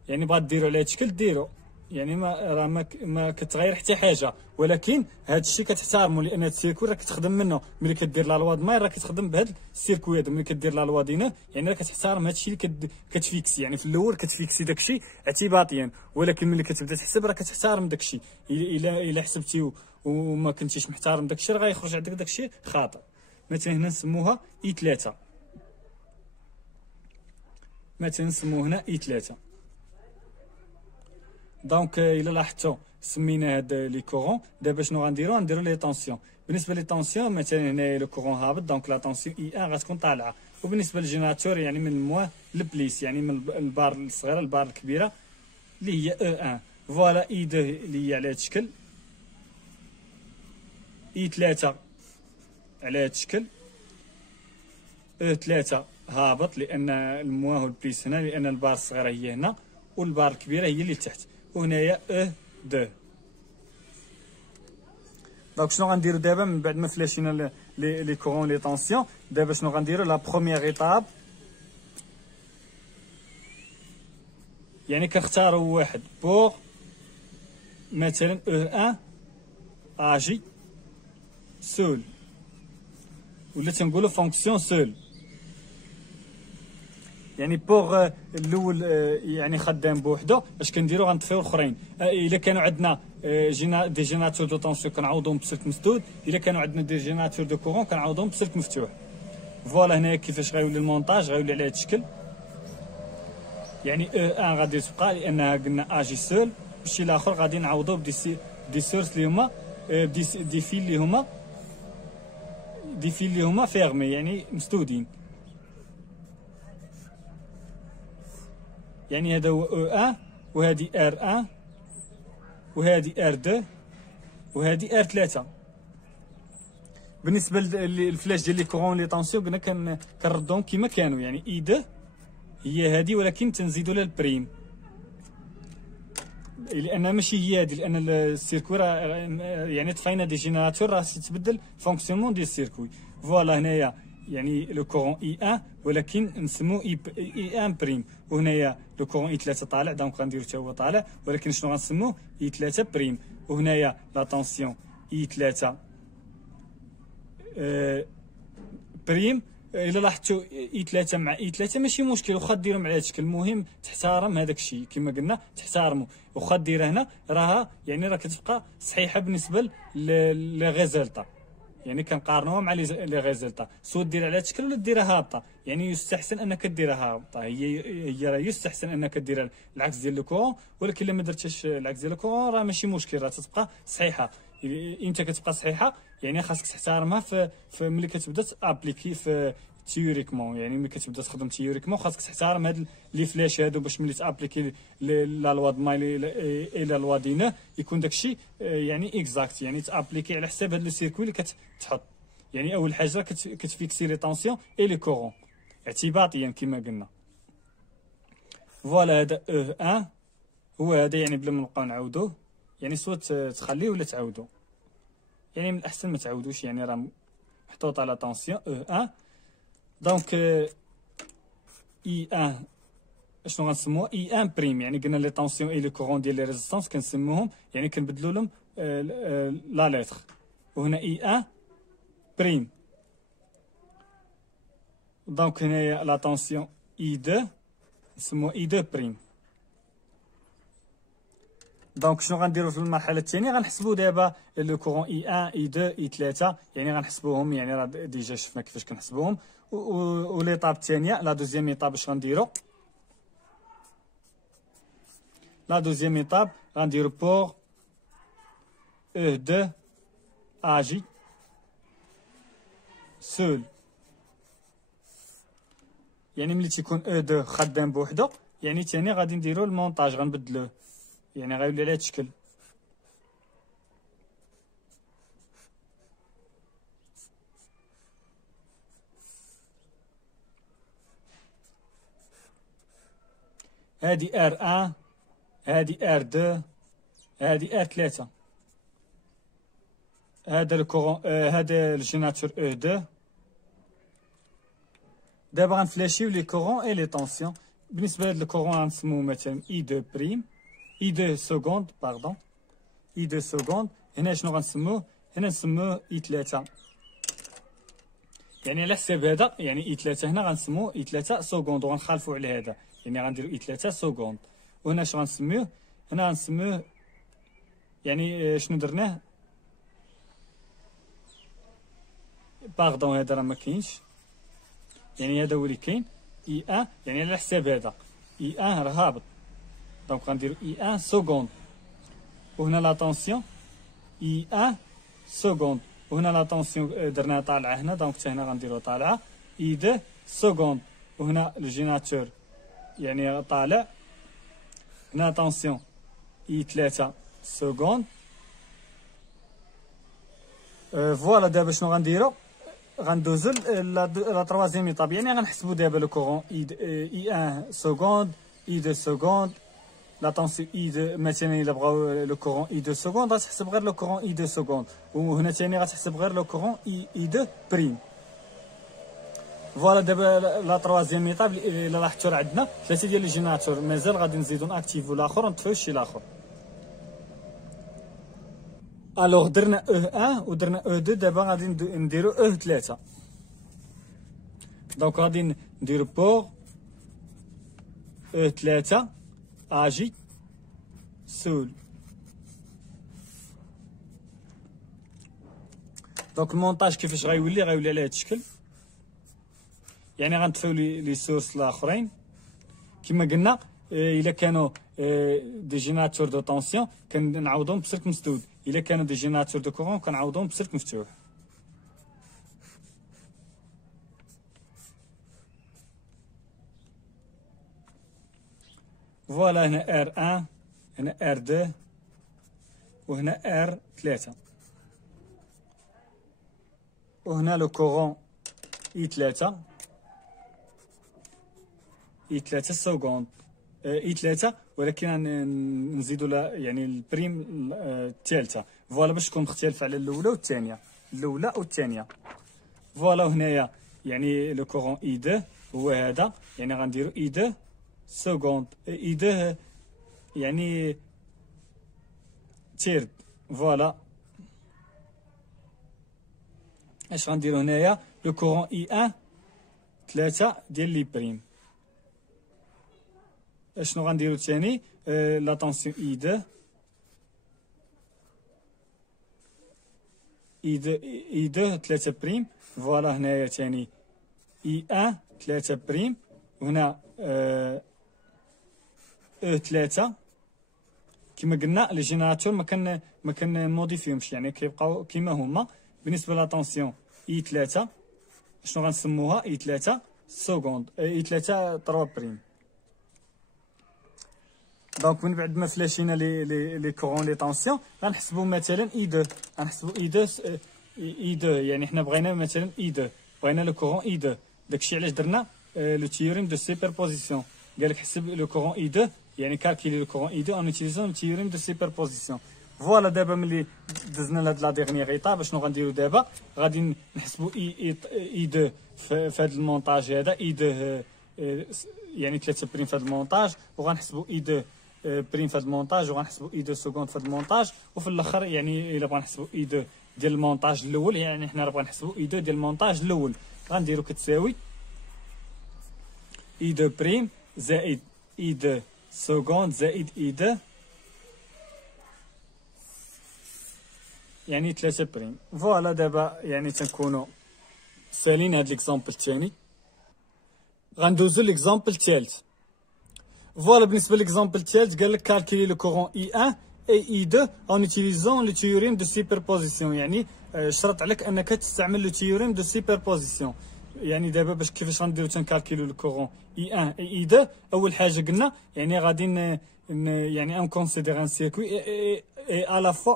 يعني بغات ديروا على هذا الشكل ديروا، يعني ما كتغير حتى حاجه، ولكن هذا الشيء كتحترموا لان هذا السيركوي راه كتخدم منه. ملي كدير لا لوا دماير راه كتخدم بهذا السيركوي هذا. ملي كدير لا لوا دينا يعني راه كتحترم هذا الشيء اللي كتفيكسي. يعني في الاول كتفيكسي داك الشيء اعتباطيا، ولكن ملي كتبدا تحسب راه كتحترم داك الشيء. الا حسبتي وما كنتيش محترم داك الشيء راه غيخرج عندك داك الشيء خاطئ. مثلا هنا نسموها اي 3، مثلا نسموه هنا اي 3. دونك الا لاحظتوا سمينا هاد لي كورون. دابا شنو غنديرو؟ نديرو لي طونسيون. بالنسبه لي طونسيون مثلا هنا لو كورون هابط، دونك لا طونسيون اي 1 غتكون طالعه. وبالنسبه للجينيراتور يعني من الموان لبليس، يعني من البار الصغيره للبار الكبيره اللي هي او 1. فوالا اي 2 اللي هي على هاد الشكل، اي 3 على هاد الشكل، او 3 هابط لان الموان هو البليس هنا، لان البار الصغيره هي هنا والبار الكبيره هي اللي تحت، وهنايا او 2. دونك شنو غنديرو دابا من بعد ما فلاشينا لي كورون لي طونسيون؟ دابا شنو غنديرو؟ لا بروميير ايطاب يعني كنختارو واحد بوغ مثلا او 1 اجي سول، ولا تنقولو فونكسيون سول. يعني بوغ الاول يعني خدام بوحدو، اش كنديرو؟ غنطفيو الاخرين. الا كانوا عندنا دي جينيراتور دو طونسيون كنعوضوهم بسلك مسدود، الا كانوا عندنا دي جينيراتور دو كورون كنعوضوهم بسلك مفتوح. فوالا هنايا كيفاش غيولي المونتاج، غيولي على هذا الشكل. يعني او 1 غادي تبقى لانها قلنا اجي سول، والشيء الاخر غادي نعوضوه دي سورس اللي هما دي فيل اللي هما فيرمي يعني مسدودين. يعني هذا هو او 1 وهذه ار 1 وهذه ار 2 وهذه ار 3. بالنسبه للفلاش ديال لي كورون لي طونسيون قلنا كنردهم كما كانوا، يعني اي 2 هي هذه ولكن تنزيدوا لها البريم، لان ماشي هي هذه، لان السيركوي راه يعني طفينا دي جينيراتور راه تتبدل فونكسيونمون ديال السيركوي. فوالا هنايا يعني لو كورون اي 1 ولكن نسموه اي 1 بريم، وهنايا لو كورون اي 3 طالع، دونك غنديرو حتى هو طالع، ولكن شنو غنسموه؟ اي 3 بريم. وهنايا لا طونسيون اي 3 بريم. الا لاحظتوا اي 3 مع اي 3 ماشي مشكل، واخا ديرهم على هذا الشكل، المهم تحترم هذاك الشيء كما قلنا تحترموا. واخا ديرها هنا راها يعني راه كتبقى صحيحه بالنسبه لي ريزولطا، يعني كنقارنوها مع لي ريزولطا، سواء ديرها على هذا الشكل ولا ديرها هابطه. يعني يستحسن انك ديرها هابطه، هي راه يستحسن انك ديرها العكس ديال لو كورون، ولكن الا ما درتيش العكس ديال لو كورون راه ماشي مشكل، راه تتبقى صحيحه. امتى كتبقى صحيحه؟ يعني خاصك تحترمها في ملي كتبدا تابليكي في تيوريكمون، يعني ملي كتبدا تخدم تيوريكمون خاصك تحترم هاد لي فلاش هادو باش ملي تابليكي لا لوا د مايلي الى لوا دينا يكون داكشي يعني اكزاكت، يعني تابليكي على حساب هاد لو سيركوي اللي كتحط. يعني اول حاجه كتفيكسي لي طونسيون اي لي كورون اعتباطيا كما قلنا. فوالا هذا او 1 هو هذا، يعني بلا ما نبقاو نعاودوه، يعني سواء تخليه ولا تعاودو، يعني من الاحسن ما تعاودوش، يعني راه محطوط على طونسيون او 1. دونك اي 1 شنو غنسموها؟ اي 1 بريم، يعني قلنا لي طونسيون اي لي كورون ديال لي ريزيستانس كنسموهم يعني كنبدلوا لهم لا لتر. وهنا اي 1 بريم. دونك هنايا لا طونسيون اي 2 نسموها اي 2 بريم. دونك شنو غنديرو في المرحله الثانيه؟ غنحسبوا دابا لو كورون اي 1 اي 2 اي 3، يعني غنحسبوهم، يعني راه ديجا شفنا كيفاش كنحسبوهم. و ليطاب الثانيه لا دوزيام ايطاب اش غنديرو؟ لا دوزيام ايطاب غنديرو بور او 2 اجي سول، يعني ملي تيكون او 2 خدام بوحدو، يعني ثاني غادي نديرو المونتاج غنبدلوه، يعني غيولي على هاد الشكل. هادي ار 1، هادي ار 2، هادي ار 3. هذا الكورون هذا الجيناتور او 2. دابا غنفلاشيو لي كورون اي لي طونسيون. بالنسبه لهاد الكورون غنسموه مثلا اي 2 بريم، اي 2 سكوند باردون، اي 2 سكوند. هنا شنو غنسموه؟ هنا نسموه اي 3، يعني على حساب هذا، يعني اي 3 هنا غنسموه اي 3 سكوند وغنخالفوا على هذا، يعني غنديروا اي 3 سكوند. وهنا شنو غنسموه؟ هنا غنسموه يعني شنو درناه؟ باردون هذا راه ما كاينش، يعني هذا هو اللي كاين اي 1، يعني على حساب هذا اي 1 راه هابط، دونك غنديرو اي 1 سكوند. وهنا لا طونسيون اي 1 سكوند، وهنا لا طونسيون درناها طالعه هنا، دونك حتى هنا غنديرو طالعه اي 2 سكوند. وهنا لو جيناتور يعني طالع، هنا طونسيون اي 3 سكوند. فوالا دابا شنو غنديرو؟ غندوزو لا تروازيام ايطاب، يعني غنحسبو دابا لو كورون اي 1 سكوند، اي 2 سكوند، لا طونسيون اي 2. مثلا الا بغاو لو كورون اي 2 سكوند غتحسب غير لو كورون اي 2 سكوند، وهنا ثاني غتحسب غير لو كورون اي 2 بريم. فوالا دابا لا تروازيام ايطاب الا لاحظتو راه عندنا 3 ديال لي جيناتور، مازال غادي نزيدو ناكتيفو الاخر ونطفيو الشي الاخر. الوغ درنا او 1 ودرنا او 2، دابا غادي نديرو او 3. دونك غادي نديرو بور او 3 اجي سول. دونك المونتاج كيفاش غيولي على هاد الشكل، يعني غنطفيو لي سورس الاخرين كما قلنا. الا كانوا دي جيناتور دو طونسيون كنعوضهم بسلك مسدود، الا كانوا دي جيناتور دو كورون كنعوضهم بسلك مفتوح. فوالا هنا ار 1، هنا ار 2، وهنا ار 3، وهنا لو كورون اي 3، اي 3 سكوند، اي 3، ولكن نزيدو يعني البريم الثالثه. فوالا باش تكون مختلفه على الاولى والثانيه، الاولى والثانيه. فوالا وهنايا يعني لو كورون اي 2 هو هذا، يعني غنديرو اي 2 سكوند، اي 2 يعني تيرد. فوالا اش غنديرو هنايا لو كورون اي 1 3 ديال لي بريم. شنو غنديرو ثاني؟ لا طونسيون اي 2، اي 2 3 بريم. فوالا هنايا ثاني اي 1 3 بريم، وهنا او 3. كما قلنا لي جينيراتور ما كنموديفيهمش، يعني كيبقاو كيما هما. بالنسبه لا طونسيون اي 3 شنو غنسموها؟ اي 3 سكوند، اي 3 3 بريم. دونك من بعد ما فلاشينا لي كورون لي طونسيون غنحسبوا مثلا اي 2، غنحسبوا اي 2 يعني حنا بغينا مثلا اي 2، بغينا لو كورون اي 2. داكشي علاش درنا لو تيوريم دو سوبربوزيسيون. قالك حسب لو كورون اي 2، يعني كالكيلي لو كورون اي 2 ان اوتيليزون لو تيوريم دو سوبربوزيسيون. فوالا دابا ملي دزنا لهاد لا ديغنييغ ايطاب شنو غنديرو دابا؟ غادي نحسبوا اي 2 في هاد المونتاج هذا، اي 2 يعني 3 بريم في هاد المونتاج، وغنحسبوا اي 2 بريم في هاد المونتاج، وغنحسبوا اي 2 سكوند في هاد المونتاج. وفي الاخر يعني الا بغا نحسبوا اي 2 ديال المونتاج الاول، يعني حنا راه بغا نحسبوا اي 2 ديال المونتاج الاول، غنديرو كتساوي اي 2 بريم زائد اي 2 سكوند زائد اي 2 يعني 3 بريم. فوالا دابا يعني تنكونوا سالين هاد ليكزامبل الثاني. غندوزو ليكزامبل الثالث. فوالا بالنسبه ليكزامبل الثالث قال لك كالكولي لو كورون اي 1 اي اي 2 اون اوتيليزون لو تيوريم دو سوبربوزيسيون، يعني شرط عليك انك تستعمل لو تيوريم دو سوبربوزيسيون. يعني دابا باش كيفاش غنديرو تنكالكيلو لو كورون اي 1 اي اي 2. اول حاجه قلنا يعني غادي يعني ان كونسيدير ان سيركوي اي ا لا فوا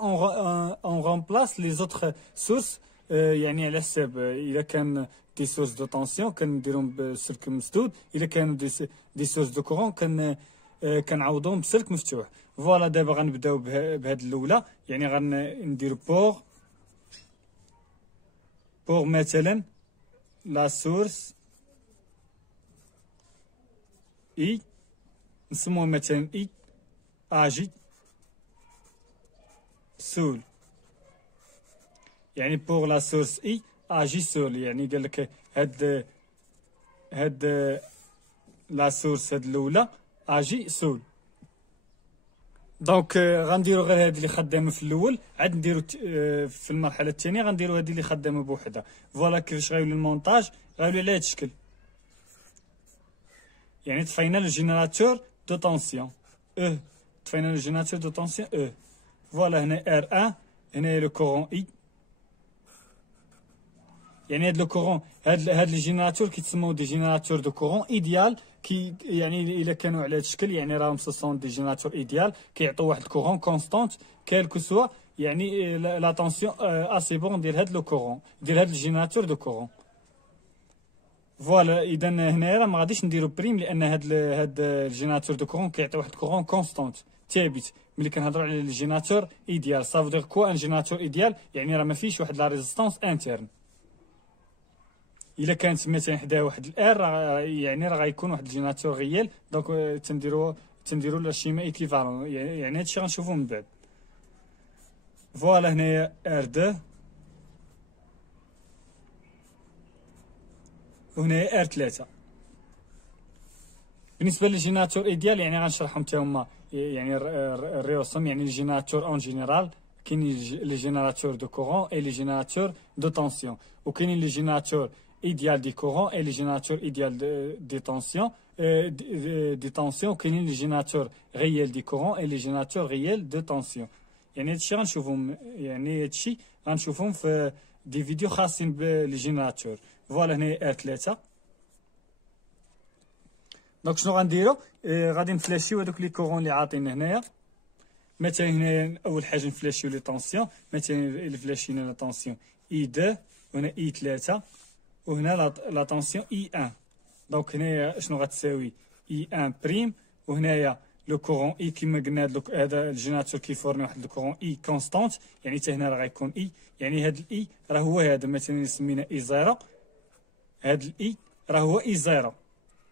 اون رومبلاس لي زوتر سورس، يعني على حساب الا كان دي سورس دو طونسيون كنديرهم بسلك مسدود، الا كانوا دي سورس دو كورون كنعوضوهم بسلك مفتوح. فوالا دابا غنبداو بهاد الاولى، يعني غنديرو بور مثلا لا سورس اي، نسموها مثلا اي اجي سول، يعني بور لا سورس اي اجي سول، يعني قال لك هاد لا سورس هاد الاولى اجي سول. دونك غنديرو غير هادي اللي خدامه في الاول، عاد نديرو في المرحله الثانيه غنديرو هادي اللي خدامه بوحدها. فوالا كيفاش غيولي المونتاج، غيولي على هاد الشكل. يعني طفينا لو جينيراتور دو طونسيون طفينا لو جينيراتور دو طونسيون فوالا هنا ار 1، هنا لو كورون اي. يعني هاد لو كورون هاد لي جينيراتور كيتسموا دي جينيراتور دو كورون ايديال، كي يعني الا كانوا على هاد الشكل يعني راهم سون دي جينيراتور ايديال، كيعطيو واحد الكورون كونستانت كالكو سوا، يعني لا طونسيون اسي بون ديال هاد لو كورون ديال هاد الجينيراتور دو كورون. فوالا اذا هنايا راه ما غاديش نديرو بريم، لان هاد الجينيراتور دو كورون كيعطي واحد الكورون كونستانت ثابت. ملي كنهضروا على الجينيراتور ايديال صافو دير كوا ان جينيراتور ايديال، يعني راه ما فيش واحد لا ريزيستانس انترن. الا كانت مثلا حداه واحد الار يعني راه غيكون واحد الجينيراتور غيال، دونك تنديرو لا شيما ايكيفالون، يعني هادشي غنشوفوه من بعد. فوالا هنايا ار 2 وهنايا ار 3. بالنسبه للجينيراتور ايديال يعني غنشرحهم حتى هما، يعني الريوسوم، يعني الجينيراتور اون جينيرال كاينين لي جينيراتور دو كورون اي لي جينيراتور دو طونسيون، وكاينين لي جينيراتور idéal des courants et les générateurs idéal des tensions, وكاينين les générateurs réels des courants et les générateurs réels de tension. يعني هادشي غنشوفهم، يعني هادشي غنشوفهم في دي فيديو خاصين باللي جينيراتور. فوالا هنا ار 3. دونك شنو غنديرو؟ غادي نفلاشيو هادوك لي كورون اللي عاطينا هنايا. مثلا هنا اول حاجه نفلاشيو لي طونسيون، مثلا الا فلاشينا لا طونسيون اي 2 وهنا اي 3 وهنا لا طونسيون اي 1. دونك هنايا شنو غتساوي اي 1 بريم، وهنايا لو كورون اي كيما قلنا هذا الجينيراتور كيفورني واحد لو كورون اي كونستانت، يعني حتى هنا راه غيكون اي، يعني هذا الاي راه هو هذا مثلا سمينا اي 0، هذا الاي راه هو اي 0،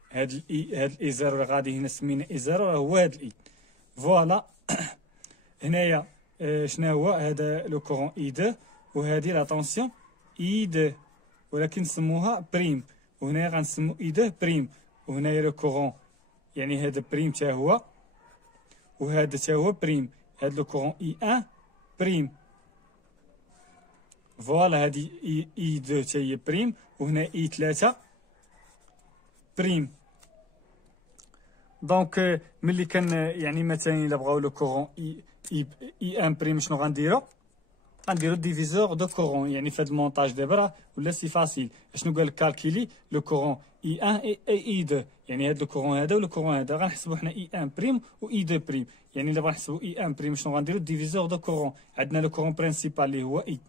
هذا الاي 0 اللي غادي هنا سمينا اي 0 راه هو هذا الاي. فوالا هنايا شنو هو هذا لو كورون اي 2 وهذه لا طونسيون اي 2، ولكن نسموها بريم، وهنا غنسمو اي 2 بريم، وهنايا لو كورون يعني هذا بريم حتى هو، وهذا حتى هو بريم، هذا لو كورون اي 1 بريم. فوالا هذه اي 2 حتى هي بريم، وهنا اي 3 بريم. دونك ملي كان يعني مثلا الا بغاو لو كورون اي 1 بريم شنو غنديرو؟ غنديرو ديفيزور دو كورون. يعني في هذا المونتاج دابا راه ولا سي فاسيل. شنو قال لك كالكيلي لو كورون اي 1 اي 2، يعني هذا لو كورون هذا ولو كورون هذا غنحسبو حنا اي 1 بريم و اي 2 بريم. يعني الا بغا نحسبو اي 1 بريم شنو غنديرو؟ ديفيزور دو كورون. عندنا لو كورون برينسيبال اللي هو اي.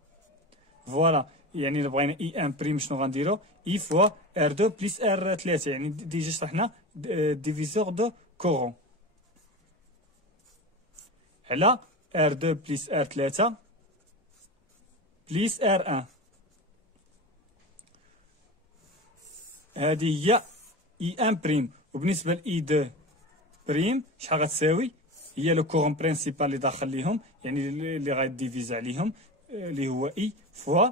فوالا يعني الا بغينا اي 1 بريم شنو غنديرو؟ اي فوا ار 2 بليس ار 3، يعني ديجا شرحنا ديفيزور دو كورون على ار 2 بليس ار 3 بليس ار 1. هذه هي اي 1 بريم. وبالنسبه لاي 2 بريم شحال غتساوي؟ هي لو كورون برينسيبال اللي داخل ليهم، يعني اللي غاديفيز عليهم اللي هو اي فوا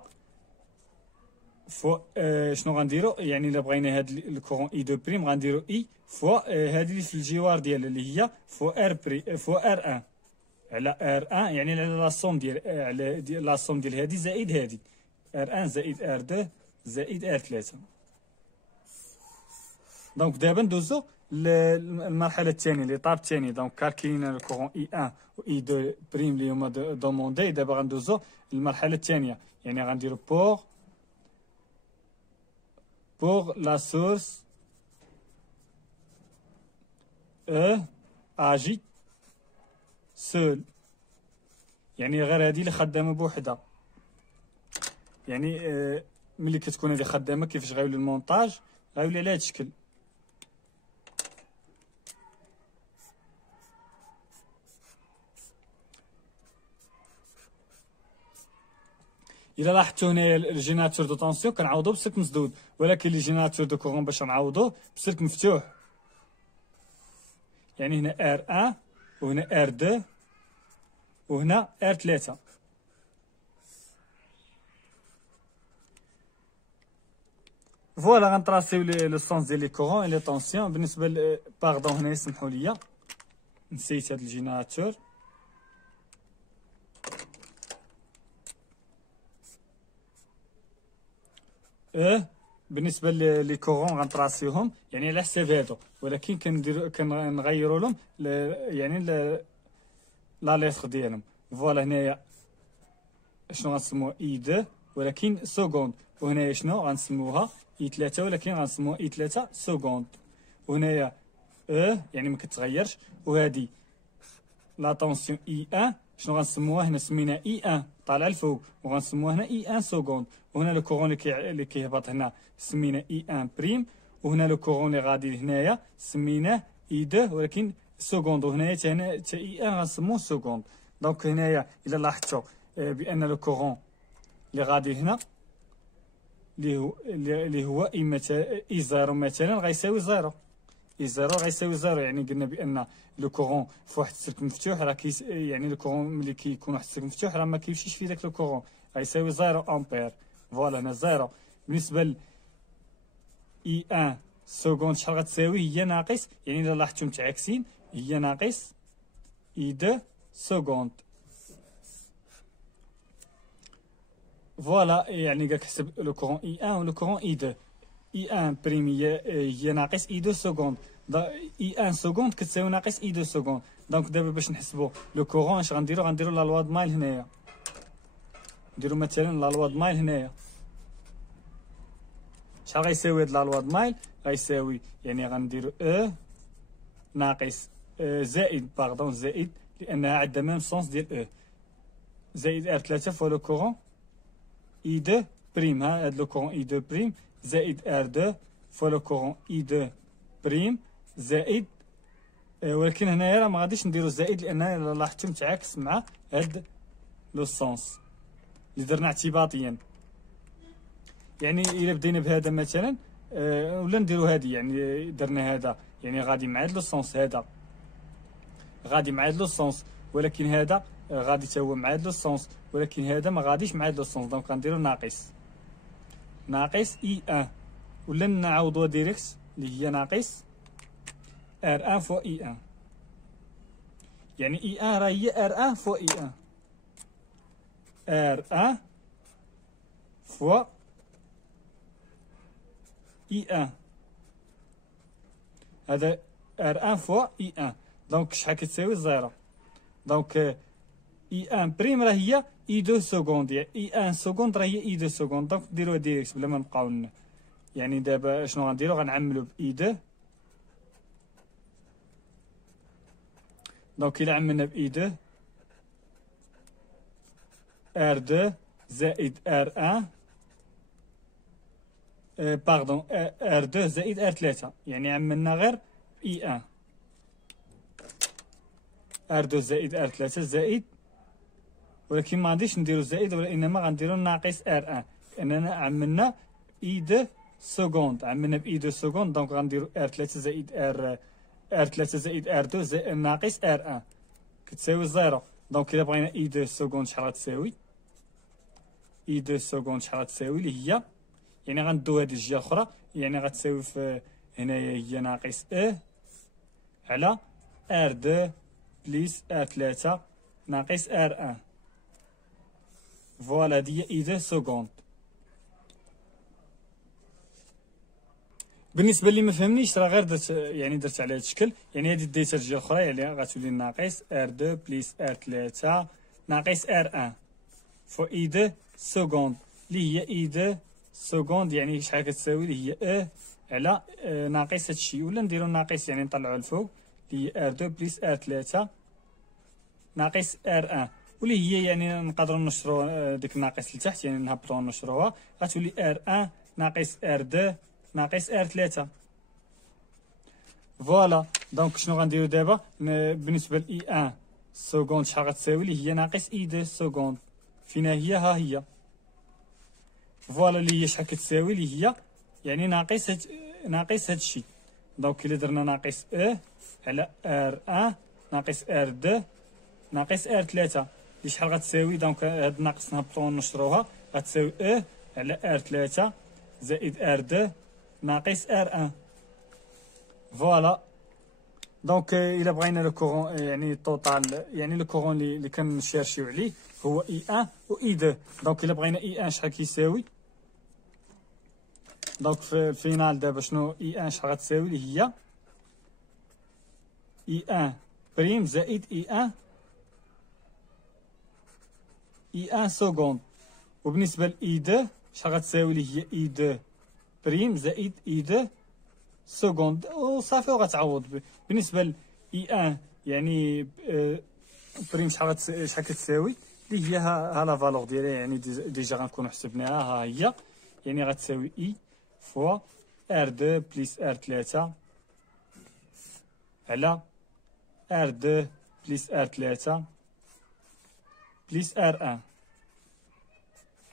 شنو غنديرو؟ يعني الا بغينا هاد الكورون اي 2 بريم غنديرو اي فوا هذه اللي في الجوار ديالها اللي هي فوا ار فوا ار 1. على ار 1 يعني على لا سوم ديال على لا سوم ديال هادي زائد هادي ار 1 زائد ار 2 زائد ار 3. دونك دابا ندوزو للمرحله الثانيه ليطاب الثاني. دونك كالكينا لو كورون اي 1 و اي 2 بريم اللي هما دوموندي. دابا غندوزو للمرحله الثانيه يعني غنديرو pour la source E agit seul يعني غير هادي اللي خدامه بوحدها. يعني ملي كتكون هادي خدامه كيفاش غيولي المونتاج غيولي على هاد الشكل. الا لاحظتوا هنايا الجينيراتور دو طونسيون كنعوضوه بسلك مسدود، ولكن لي جينيراتور دو كورون باش نعوضوه بسلك مفتوح. يعني هنا ار 1 وهنا ار 2 وهنا ار 3. فوالا غنطراسيو لو سونس ديال لي كورون اي لي طونسيون. بالنسبه باردون هنا سمحوا لي نسيت هاد الجينيراتور. بالنسبه لي كورون غنطراسيوهم يعني على حساب هادو، ولكن كنغيروا لهم يعني لا ليتر ديالهم. فوالا هنايا شنو غنسموها اي 2 ولكن سكوند، وهنايا شنو غنسموها اي 3 ولكن غنسموها اي 3 سكوند. وهنايا يعني ما كتغيرش. وهادي لا طونسيون اي 1 شنو غنسموها هنا سمينا اي 1 طالع الفوق وغنسموها هنا اي 1 سكوند. وهنا لو كورون اللي كيهبط هنا سمينا اي 1 بريم. وهنا لو كورون اللي غادي هنايا سميناه اي 2 ولكن سكوند. وهنايا تا اي 1 غنسموه سكوند. دونك هنايا الا لاحظتوا بان لو كورون اللي غادي هنا اللي هو اما اي 0 مثلا غيساوي 0. اي 0 غيساوي 0 يعني قلنا بان لو كورون في واحد السلك مفتوح راه يعني لو كورون ملي كيكون واحد السلك مفتوح راه ما كيمشيش في داك لو كورون غيساوي 0 امبير. فوالا هنا 0. بالنسبه ل اي 1 سكوند شحال غتساوي هي ناقص، يعني الا لاحظتوا متعاكسين هي ناقص اي 2 سكوند. فوالا يعني كنحسب لو كورون اي 1 ولو كورون اي 2. اي 1 بريم هي ناقص اي 2 سكوند. اي 1 سكوند كتساوي ناقص اي 2 سكوند. دونك دابا باش نحسبوا لو كورون اش غنديروا لا لوا د مايل هنايا. نديروا مثلا لا لوا د مايل هنايا. شحال غيساوي هاد لا لوا د مايل؟ غيساوي يعني غنديروا ناقص زائد زائد لانها عندها ميم سونس ديال زائد ار 3 فوا لو كورون اي 2 بريم. هاد لو كورون اي 2 بريم زائد ار 2 فوا لو كورون اي 2 بريم زائد ولكن هنايا راه ما غاديش نديرو زائد لان الا لاحظتو متعاكس مع هاد لو سونس اللي درنا اعتباطيا. يعني الا بدينا بهذا مثلا ولا نديرو هادي يعني درنا هذا يعني غادي مع هاد لو سونس، هذا غادي مع هاد لو سونس ولكن هذا غادي تا هو مع هاد لو سونس ولكن هذا ما غاديش مع هاد لو سونس. دونك غنديرو ناقص اي 1 ولا نعوضوها ديريكت اللي هي ناقص ار 1 فوا اي 1. يعني اي 1 راه هي ار 1 فوا اي 1. ار 1 فوا اي 1 هذا ار 1 فوا اي 1. دونك شحال كتساوي 0. دونك اي 1 بريم راه هي اي 2 سكوند. اي 1 سكوند راه هي اي 2 سكوند. دونك ديروها ديريكت بلا ما نبقاو لنا. يعني دابا شنو غنديرو غنعملو باي 2. دونك الى عملنا باي 2 ار 2 زائد ار 1 باردون ار 2 زائد ار 3 يعني عملنا غير اي 1 ار 2 زائد ار 3 زائد ولكن ما غاديش نديرو زائد وانما غنديرو ناقص ار 1 لاننا عملنا اي 2 سكوند. عملنا باي 2 سكوند دونك غنديرو ار 3 زائد ار 3 زائد ار 2 زائد ناقص ار 1 كتساوي 0. دونك الا بغينا اي 2 سكوند شحال غتساوي؟ اي 2 سكوند شحال غتساوي اللي هي يعني غندو هاد الجهه الاخرى يعني غتساوي في هنايا هي ناقص على ار 2 بليس ار 3 ناقص ار ان. فوالا هادي هي اي 2 سكوند. بالنسبه اللي ما فهمنيش راه غير درت درت على هذا الشكل. يعني هذه ديتها الجهه الاخرى، يعني غتولي ناقص ار 2 بليس ار 3 ناقص ار 1 فوا اي 2 سكوند اللي هي اي 2 سكوند. يعني شحال كتساوي اللي هي على ناقص هادشي، ولا نديرو ناقص يعني نطلعوها الفوق اللي هي ار 2 بليس ار 3 ناقص ار 1، واللي هي يعني نقدروا نشرو ديك الناقص لتحت، يعني نهبطوها ونشروها غتولي ار 1 ناقص ار 2 ناقص ار 3. فوالا دونك شنو غنديرو دابا بالنسبه ل اي 1 سكوند شحال غتساوي اللي هي ناقص اي 2 سكوند. فينا هي؟ ها هي. فوالا اللي هي شحال كتساوي اللي هي يعني ناقص هادشي. دونك الا درنا ناقص على ار 1 ناقص ار 2 ناقص ار 3 اللي شحال غتساوي، دونك هاد الناقص نهبطو ونشروها غتساوي على ار 3 زائد ار 2 ناقص ار 1. فوالا دونك الا بغينا لو كورون يعني توتال، يعني لو كورون اللي كنشيرشيو عليه هو اي 1 و اي 2. دونك الا بغينا اي 1 شحال كيساوي، دونك في الفينال دابا شنو اي 1 شحال غتساوي اللي هي اي 1 بريم زائد اي 1 سكوند. وبالنسبه لاي 2 شحال غتساوي اللي هي اي 2 بريم زائد اي 2 سكوند وصافي وغتعوض. بالنسبه ل اي 1 يعني بريم شحال كتساوي اللي هي ها لا فالور ديالها، يعني ديجا غنكونوا حسبناها ها هي، يعني غتساوي اي فوا ار 2 بليس ار 3 على ار 2 بليس ار 3 بليس ار 1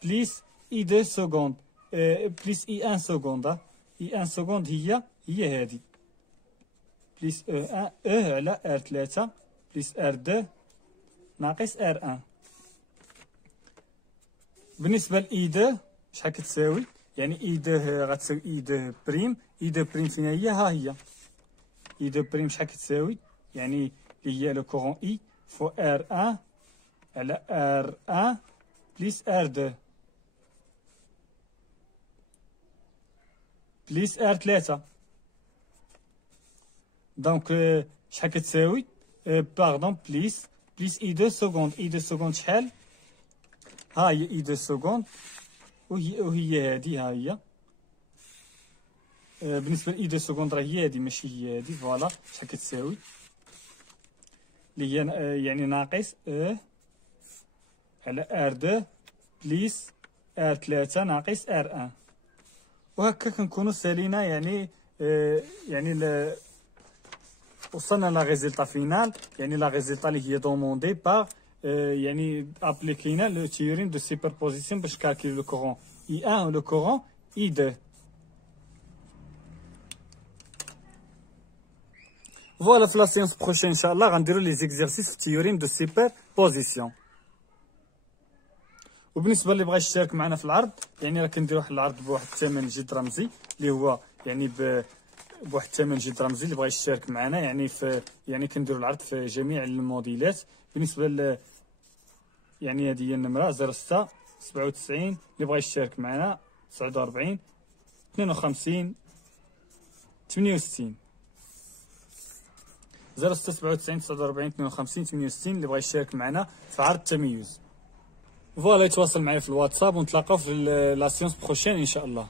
بليس اي 2 سكوند بليس اي 1 سكوند. اي 1 سكوند هي هادي بليس او 1 على ار 3 بليس ار 2 ناقص ار 1. بالنسبه لاي 2 شحال كتساوي، يعني اي 2 غتساوي اي 2 بريم. اي 2 بريم فين هي؟ ها هي. اي 2 بريم شحال كتساوي، يعني اللي هي لو كورون اي فوا ار 1 على ار 1 بليس ار 2 بليس ار 3. دونك شحال كتساوي باردون بليس اي 2 سكوند. اي 2 سكوند شحال؟ ها هي اي 2 سكوند وهي هادي ها هي. بالنسبه لاي 2 سكوند راه هي هادي ماشي هي هادي. فوالا شحال كتساوي اللي هي يعني ناقص على ار 2 بليس ار 3 ناقص ار 1. وهكا كنكونوا سالينا يعني وصلنا لا ريزلتا فينال، يعني لا ريزلتا اللي هي دوموندي باغ يعني ابليكينا لو تيوريم دو سوبربوزيسيون باش كالكيلي لو كورون اي 1 و لو كورون اي 2. فوالا في لا سيونس بروشين ان شاء الله غنديرو لي زيكزارسيس في تيوريم دو سوبربوزيسيون. وبالنسبه اللي بغى يشترك معنا في العرض، يعني راه كنديرو واحد العرض بواحد الثمن جد رمزي اللي هو يعني بواحد الثمن جد رمزي. اللي بغى يشترك معنا يعني يعني كنديرو العرض في جميع الموديلات. بالنسبه يعني هذه هي النمره 06 97 اللي بغى يشترك معنا 49 52 68 06 97 49 52 68 اللي بغى يشترك معنا في عرض التميز. فوالا يتواصل معايا في الواتساب ونتلاقاو في لا سيونس بروشين ان شاء الله.